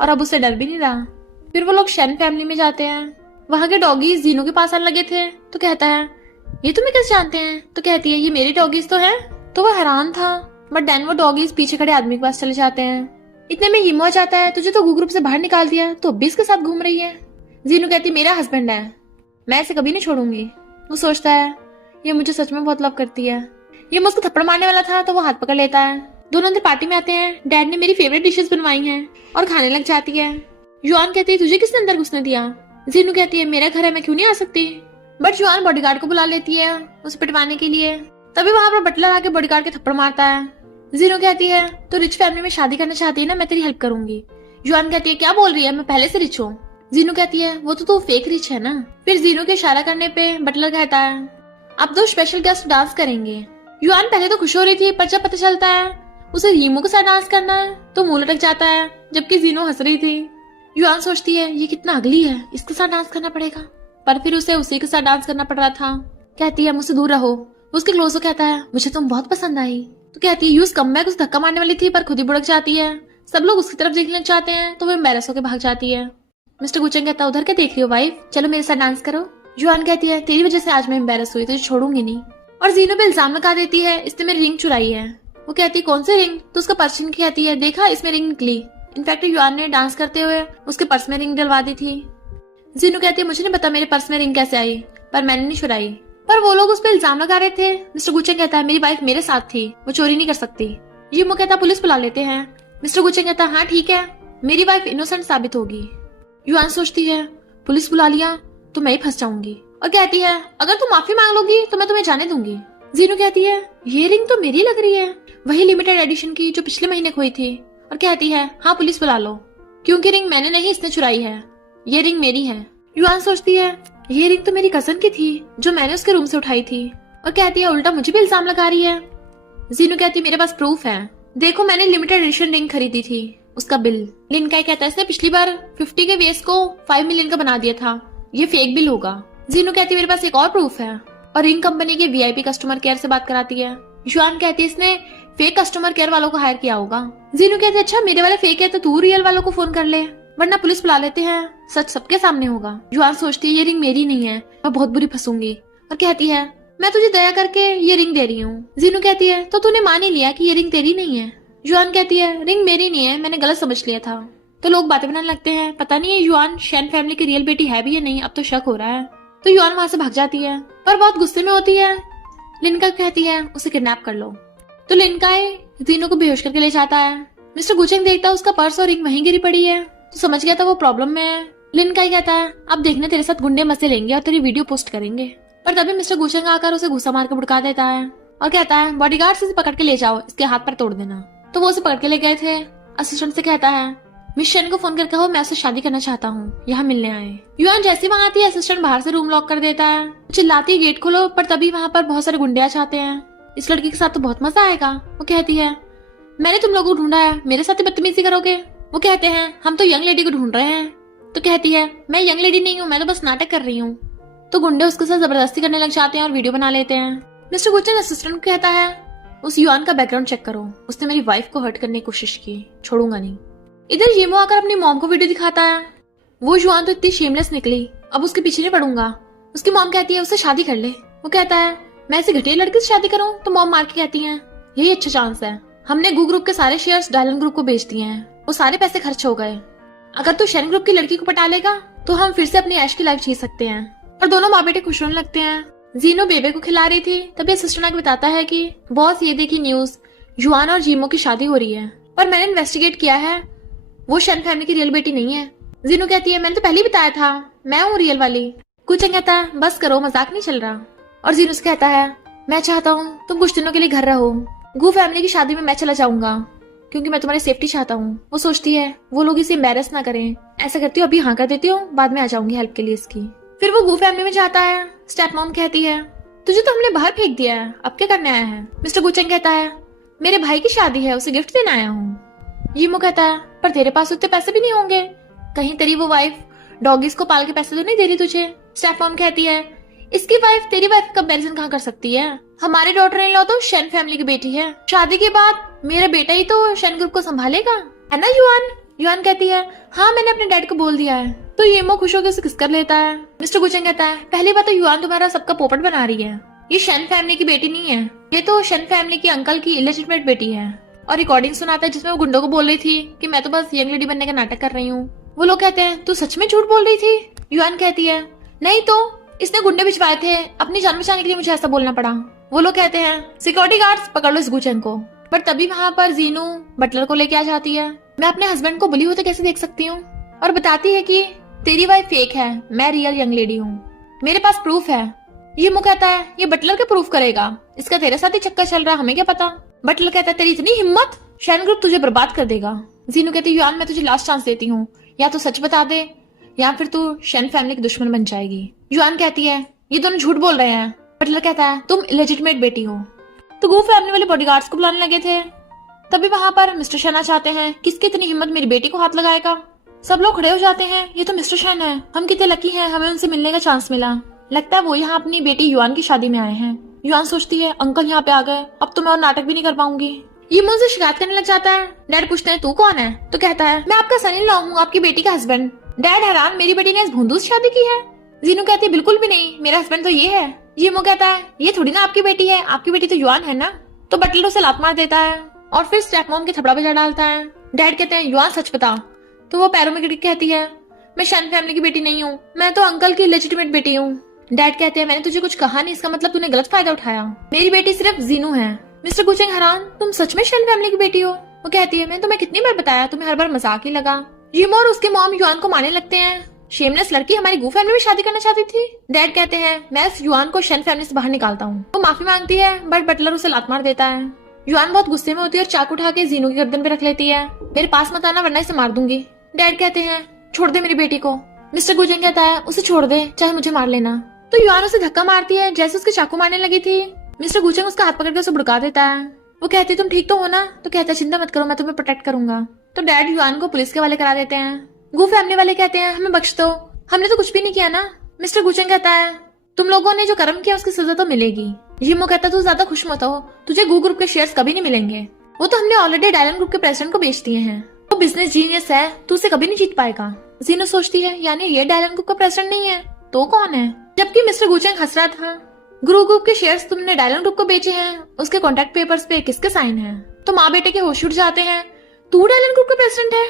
और अब उससे डर भी नहीं रहा। फिर वो लोग शेन फैमिली में जाते हैं। वहां के डॉगीज जीनू के पास आने लगे थे तो कहता है ये तुम्हें कैसे जानते हैं। तो कहती है ये मेरे डॉगीज तो है। तो वो हैरान था, बट देन वो डॉगीज पीछे खड़े आदमी के पास चले जाते हैं। इतने में हीमो आ जाता है, तुझे तो गू ग्रुप से बाहर निकाल दिया तो अब भी इसके साथ घूम रही है। जीनू कहती मेरा हस्बैंड है, मैं इसे कभी नहीं छोड़ूंगी। वो सोचता है ये मुझे सच में बहुत लव करती है। ये मुझको थप्पड़ मारने वाला था तो वो हाथ पकड़ लेता है। दोनों अंदर पार्टी में आते हैं। डैड ने मेरी फेवरेट डिशेस बनवाई हैं और खाने लग जाती है। युआन कहती है तुझे किसने अंदर घुसने दिया। जीनू कहती है मेरा घर है, मैं क्यों नहीं आ सकती। बट युआन बॉडीगार्ड को बुला लेती है उसे पिटवाने के लिए। तभी वहां पर बटलर आके बॉडीगार्ड के थप्पड़ मारता है। जीनू कहती है तो रिच फैमिली में शादी करना चाहती है ना, मैं तेरी हेल्प करूंगी। युआन कहती है क्या बोल रही है, मैं पहले से रिच हूँ। जीनू कहती है वो तो तू फेक रिच है ना। फिर जीनू के इशारा करने पे बटलर कहता है अब दो स्पेशल गेस्ट डांस करेंगे। युआन पहले तो खुश हो रही थी, पर जब पता चलता है उसे हीमो के साथ डांस करना है तो मुंह लटक जाता है, जबकि जीनू हंस रही थी। युआन सोचती है ये कितना अगली है, इसके साथ डांस करना पड़ेगा। पर फिर उसे उसी के साथ डांस करना पड़ रहा था। कहती है मुझसे दूर रहो। उसके क्लोज हो कहता है मुझे तुम बहुत पसंद आई। तो कहती है यूज कम कुछ धक्का मारने वाली थी पर खुद ही बुड़क जाती है। सब लोग उसकी तरफ देखने चाहते हैं तो वो एम्बैरस होकर भाग जाती है। मिस्टर गुचेंग कहता है उधर क्या देख रही हो वाइफ, चलो मेरे साथ डांस करो। युआन कहती है तेरी वजह से आज मैं एम्बैरस हुई, तुझे छोड़ूंगी नहीं। और जीनू पे इल्जाम लगा देती है इसने मेरी रिंग चुराई है। वो कहती है कौन सी रिंग। तो उसका पर्स छीन के कहती है देखा इसमें रिंग निकली। इनफैक्ट युआन ने डांस करते हुए उसके पर्स में रिंग डलवा दी थी। जीनू कहती है मुझे नहीं पता मेरे पर्स में रिंग कैसे आई, पर मैंने नहीं चुराई। पर वो लोग उस पर इल्जाम लगा रहे थे। मिस्टर गुचेंग कहता है मेरी वाइफ मेरे साथ थी, वो चोरी नहीं कर सकती। यीमो कहता पुलिस बुला लेते हैं। मिस्टर गुचेंग कहता हाँ ठीक है, मेरी वाइफ इनोसेंट साबित होगी। युआन सोचती है पुलिस बुला लिया तो मैं ही फंस जाऊंगी, और कहती है अगर तुम माफी मांग लोगी तो मैं तुम्हें जाने दूंगी। जीनू कहती है ये रिंग तो मेरी लग रही है, वही लिमिटेड एडिशन की जो पिछले महीने खोई थी। और कहती है हाँ पुलिस बुला लो, क्योंकि रिंग मैंने नहीं इसने चुराई है, ये रिंग मेरी है। युआन सोचती है ये रिंग तो मेरी कजन की थी जो मैंने उसके रूम से उठाई थी, और कहती है उल्टा मुझे भी इल्जाम लगा रही है। जीनू कहती है मेरे पास प्रूफ है, देखो मैंने लिमिटेड एडिशन रिंग खरीदी थी, उसका बिल। लिन काय कहता है इसने पिछली बार 50 के वेस्ट को 5 मिलियन का बना दिया था, ये फेक बिल होगा। जीनू कहती है मेरे पास एक और प्रूफ है, और रिंग कंपनी के वीआईपी कस्टमर केयर से बात कराती है। युआन कहती है इसने फेक कस्टमर केयर वालों को हायर किया होगा। जीनू कहती है अच्छा मेरे वाले फेक है तो तू रियल वालों को फोन कर ले, वरना पुलिस बुला लेते हैं, सच सबके सामने होगा। युआन सोचती है ये रिंग मेरी नहीं है, मैं बहुत बुरी फंसूंगी, और कहती है मैं तुझे दया करके ये रिंग दे रही हूँ। जीनू कहती है तो तूने मान ही लिया कि ये रिंग तेरी नहीं है। युआन कहती है रिंग मेरी नहीं है, मैंने गलत समझ लिया था। तो लोग बातें बनाने लगते हैं, पता नहीं ये युआन शेन फैमिली की रियल बेटी है भी या नहीं, अब तो शक हो रहा है। तो युआन वहां से भाग जाती है, पर बहुत गुस्से में होती है। लिनका कहती है उसे किडनैप कर लो। तो लिनकाई जीनू को बेहोश करके ले जाता है। मिस्टर गुचेंग देखता है उसका पर्स और रिंग वहीं गिरी पड़ी है, तो समझ गया था वो प्रॉब्लम में है। लिनकाई कहता है अब देखने तेरे साथ गुंडे मजे लेंगे और तेरी वीडियो पोस्ट करेंगे। पर तभी मिस्टर गुचेंग आकर उसे घुसा मार के बुड़का देता है और कहता है बॉडीगार्ड से पकड़ के ले जाओ, इसके हाथ पर तोड़ देना। तो वो उसे पकड़ के ले गए थे। असिस्टेंट से कहता है मिस शेन को फोन करके कहो मैं उससे शादी करना चाहता हूँ, यहाँ मिलने आए। युआन जैसे वहां आती है असिस्टेंट बाहर से रूम लॉक कर देता है, चिल्लाती है गेट खोलो, पर तभी वहां पर बहुत सारे गुंडे आ जाते हैं। इस लड़की के साथ तो बहुत मजा आएगा। वो कहती है मैंने तुम लोगों को ढूंढा है, मेरे साथ ही बदतमीजी करोगे। वो कहते हैं हम तो यंग लेडी को ढूंढ रहे हैं। तो कहती है मैं यंग लेडी नहीं हूँ, मैं तो बस नाटक कर रही हूँ। तो गुंडे उसके साथ जबरदस्ती करने लग जाते हैं और वीडियो बना लेते हैं। मिस्टर गुचेंग असिस्टेंट को कहता है उस युआन का बैकग्राउंड चेक करो, उसने मेरी वाइफ को हर्ट करने की कोशिश की, छोड़ूंगा नहीं। इधर येमो आकर अपनी मॉम को वीडियो दिखाता है। वो युआन तो इतनी शेमलेस निकली, अब उसके पीछे नहीं पड़ूंगा। उसकी मॉम कहती है उससे शादी कर ले। वो कहता है मैं ऐसी घटिया लड़की से शादी करूं। तो मॉम मार के कहती है यही अच्छा चांस है, हमने गू ग्रुप के सारे शेयर्स डायलन ग्रुप को बेच दिए हैं, वो सारे पैसे खर्च हो गए। अगर तू शेन ग्रुप की लड़की को पटा लेगा तो हम फिर से अपनी ऐश की लाइफ जी सकते हैं। और दोनों माँ बेटे खुश होने लगते हैं। जीनो बेबे को खिला रही थी, तभी असिस्टेंट आके बताता है कि बॉस ये देखी न्यूज, युआन और जीमो की शादी हो रही है, पर मैंने इन्वेस्टिगेट किया है, वो शेन फैमिली की रियल बेटी नहीं है। जीनो कहती है मैंने तो पहले ही बताया था, मैं हूँ रियल वाली। गुचेंग कहता है बस करो, मजाक नहीं चल रहा। और जीनो से कहता है मैं चाहता हूँ तुम कुछ दिनों के लिए घर रहो, गू फैमिली की शादी में मैं चला जाऊंगा, क्योंकि मैं तुम्हारी सेफ्टी चाहता हूँ। वो सोचती है वो लोग इसे एम्बैरस ना करें, ऐसा करती हूँ अभी हाँ कर देती हूँ, बाद में आ जाऊंगी हेल्प के लिए इसकी। फिर वो गू फैमिली में जाता है। स्टेप मॉम कहती है तुझे तो हमने बाहर फेंक दिया है, अब क्या करने आया है। मिस्टर गुचेंग कहता है मेरे भाई की शादी है, उसे गिफ्ट देने आया हूँ। यीमो कहता है पर तेरे पास उतने पैसे भी नहीं होंगे, कहीं तेरी वो वाइफ डॉगीज को पाल के पैसे तो नहीं दे रही तुझे? स्टेप मॉम कहती है इसकी वाइफ तेरी वाइफ का कंपैरिजन कहाँ कर सकती है? हमारी डॉटर इन लॉ तो शेन फैमिली की बेटी है। शादी के बाद मेरा बेटा ही तो शेन ग्रुप को संभालेगा, है ना युआन? युआन कहती है हाँ मैंने अपने डैड को बोल दिया है। तो येमो खुश होकर उसे किस कर लेता है। मिस्टर गुचेंग कहता है पहली बात तो युआन तुम्हारा सबका पोपट बना रही है, ये शेन फैमिली की बेटी नहीं है, ये तो शेन फैमिली की अंकल की इलेजिटिमेट बेटी है। और रिकॉर्डिंग सुनाता है जिसमें वो गुंडों को बोल रही थी कि मैं तो बस यंग लेडी बनने का नाटक कर रही हूँ। वो लोग कहते हैं तू सच में झूठ बोल रही थी? युआन कहती है नहीं तो इसने गुंडे भिजवाए थे, अपनी जान बचाने के लिए मुझे ऐसा बोलना पड़ा। वो लोग कहते हैं सिक्योरिटी गार्ड्स पकड़ लो इस गुचेंग को। पर तभी वहाँ पर जीनू बटलर को लेके आ जाती है। मैं अपने हस्बैंड को बुली होते कैसे देख सकती हूँ, और बताती है कि तेरी वाइफ फेक है, मैं रियल यंग लेडी हूँ, मेरे पास प्रूफ है। ये मुँह कहता है ये बटलर के प्रूफ करेगा, इसका तेरे साथ ही चक्कर चल रहा, हमें क्या पता। बटलर कहता है तेरी इतनी हिम्मत, शेन ग्रुप तुझे बर्बाद कर देगा। जीनू कहती है युआन मैं तुझे लास्ट चांस देती हूँ, या तो सच बता दे या फिर तू शेन फैमिली की दुश्मन बन जाएगी। युआन कहती है ये दोनों झूठ बोल रहे हैं। बटलर कहता है तुम इलेजिटिमेट बेटी हो। तो गू फैमिली वाले बॉडीगार्ड्स को बुलाने लगे थे। तभी वहां पर मिस्टर शेन आ जाते हैं। किसकी इतनी हिम्मत मेरी बेटी को हाथ लगाएगा? सब लोग खड़े हो जाते हैं। ये तो मिस्टर शेन है, हम कितने लकी हैं, हमें उनसे मिलने का चांस मिला। लगता है वो यहाँ अपनी बेटी युआन की शादी में आए हैं। युआन सोचती है अंकल यहाँ पे आ गए, अब तो मैं और नाटक भी नहीं कर पाऊंगी। ये मुझसे शिकायत करने लग जाता है। डैड पूछते हैं तू कौन है? तो कहता है मैं आपका सन इन लॉ हूँ, आपकी बेटी का हस्बैंड। डैड हैरान मेरी बेटी ने इस भूंदू से शादी की है? जीनू कहती है बिल्कुल भी नहीं, मेरा हस्बैंड तो ये है। ये मो कहता है ये थोड़ी ना आपकी बेटी है, आपकी बेटी तो युआन है ना। तो बटलर उसे लात मार देता है और फिर स्टेपमॉम के थपड़ा बजा डालता है। डैड कहते हैं युआन सच बता। तो वो पैरों में गिर के कहती है मैं शेन फैमिली की बेटी नहीं हूँ, मैं तो अंकल की लेजिटिमेट बेटी हूँ। डैड कहते हैं मैंने तुझे कुछ कहा नहीं, इसका मतलब तूने गलत फायदा उठाया, मेरी बेटी सिर्फ जीनू है। मिस्टर गुचेंग हैरान तुम सच में शेन फैमिली की बेटी हो? वो कहती है मैं तुम्हें कितनी बार बताया, तुम्हें हर बार मजाक ही लगा। जिम और उसके मॉम युआन को मारने लगते हैं। शेमलेस लड़की हमारी गू फैमिली में शादी करना चाहती थी। डैड कहते हैं मैं इस युआन को शेन फैमिली से बाहर निकालता हूँ। वो माफी मांगती है बट बटलर उसे लात मार देता है। युआन बहुत गुस्से में होती है और चाकू उठा के जीनू की गर्दन पे रख लेती है। मेरे पास मत आना वरना इसे मार दूंगी। डैड कहते हैं छोड़ दे मेरी बेटी को। मिस्टर गुजेंग कहता है उसे छोड़ दे चाहे मुझे मार लेना। तो युआन उसे धक्का मारती है जैसे उसके चाकू मारने लगी थी। मिस्टर गुजेंग उसका हाथ पकड़ के उसे भुड़का देता है। वो कहती तुम ठीक तो हो ना? तो कहता है चिंता मत करो मैं तुम्हें प्रोटेक्ट करूंगा। तो डैड युआन को पुलिस के हवाले करा देते हैं। गू फैमिली वाले कहते हैं हमें बख्श दो, हमने तो कुछ भी नहीं किया ना। मिस्टर गुचेंग कहता है तुम लोगों ने जो कर्म किया उसकी सजा तो मिलेगी। जिमो कहता तू ज्यादा खुश मत हो, तुझे गू ग्रुप के शेयर्स कभी नहीं मिलेंगे, वो तो हमने ऑलरेडी डायलन ग्रुप के प्रेसिडेंट को बेच दिए हैं। वो बिजनेस जीनियस है, तू उसे कभी नहीं जीत पाएगा। जीनो सोचती है यानी ये डायलन ग्रुप का प्रेसिडेंट नहीं है तो कौन है? जबकि मिस्टर गुचेंग हंस रहा था। गुरु ग्रुप के शेयर्स तुमने डायलन ग्रुप को बेचे हैं, उसके कॉन्ट्रैक्ट पेपर्स पे किसके साइन है? तो माँ बेटे के होश उड़ जाते हैं। तू डायलन ग्रुप का प्रेसिडेंट है?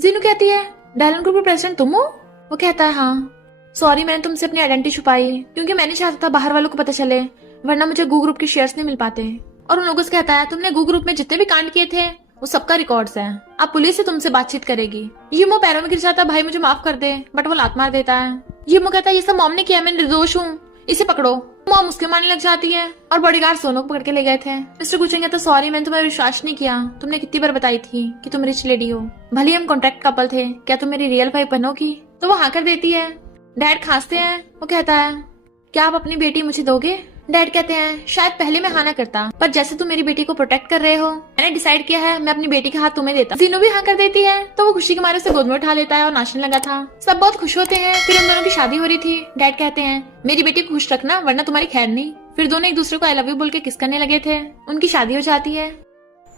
जीनू कहती है डायलन ग्रुप का प्रेसिडेंट तुम हो? वो कहता है हाँ सॉरी मैंने तुमसे अपनी आइडेंटिटी छुपाई क्योंकि मैं नहीं चाहता था बाहर वालों को पता चले, वरना मुझे गू ग्रुप के शेयर्स नहीं मिल पाते। और उन लोगों से कहता है तुमने गू ग्रुप में जितने भी कांड किए थे वो सबका रिकॉर्ड्स है, अब पुलिस से तुमसे बातचीत करेगी। यीमो पैरों में गिर जाता है भाई मुझे माफ कर दे, बट वो लात मार देता है। यीमो कहता है ये सब मॉम ने किया, मैं निर्दोष हूँ, इसे पकड़ो। मॉम उसके मारने लग जाती है और बॉडीगार्ड सोनू को पकड़ के ले गए थे। मिस्टर गुचेंग कहता सॉरी मैंने तुम्हें विश्वास नहीं किया, तुमने कितनी बार बताई थी कि तुम रिच लेडी हो, भले हम कॉन्ट्रैक्ट कपल थे, क्या तुम मेरी रियल वाइफ बनोगी? तो वो हाँ कर देती है। डैड खांसते हैं। वो कहता है क्या आप अपनी बेटी मुझे दोगे? डैड कहते हैं शायद पहले मैं हाँ ना करता, पर जैसे तुम मेरी बेटी को प्रोटेक्ट कर रहे हो मैंने डिसाइड किया है मैं अपनी बेटी का हाथ तुम्हें देता। जीनू भी हाँ कर देती है तो वो खुशी के मारे उसे गोद में उठा लेता है और नाचने लगा था। सब बहुत खुश होते हैं। फिर उन दोनों की शादी हो रही थी। डैड कहते हैं मेरी बेटी को खुश रखना वरना तुम्हारी खैर नहीं। फिर दोनों एक दूसरे को आई लव यू बोल के किस करने लगे थे। उनकी शादी हो जाती है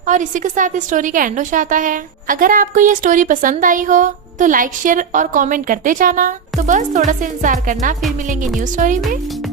और इसी के साथ इस स्टोरी का एंड हो जाता है। अगर आपको ये स्टोरी पसंद आई हो तो लाइक शेयर और कमेंट करते जाना। तो बस थोड़ा सा इंतजार करना, फिर मिलेंगे न्यू स्टोरी में।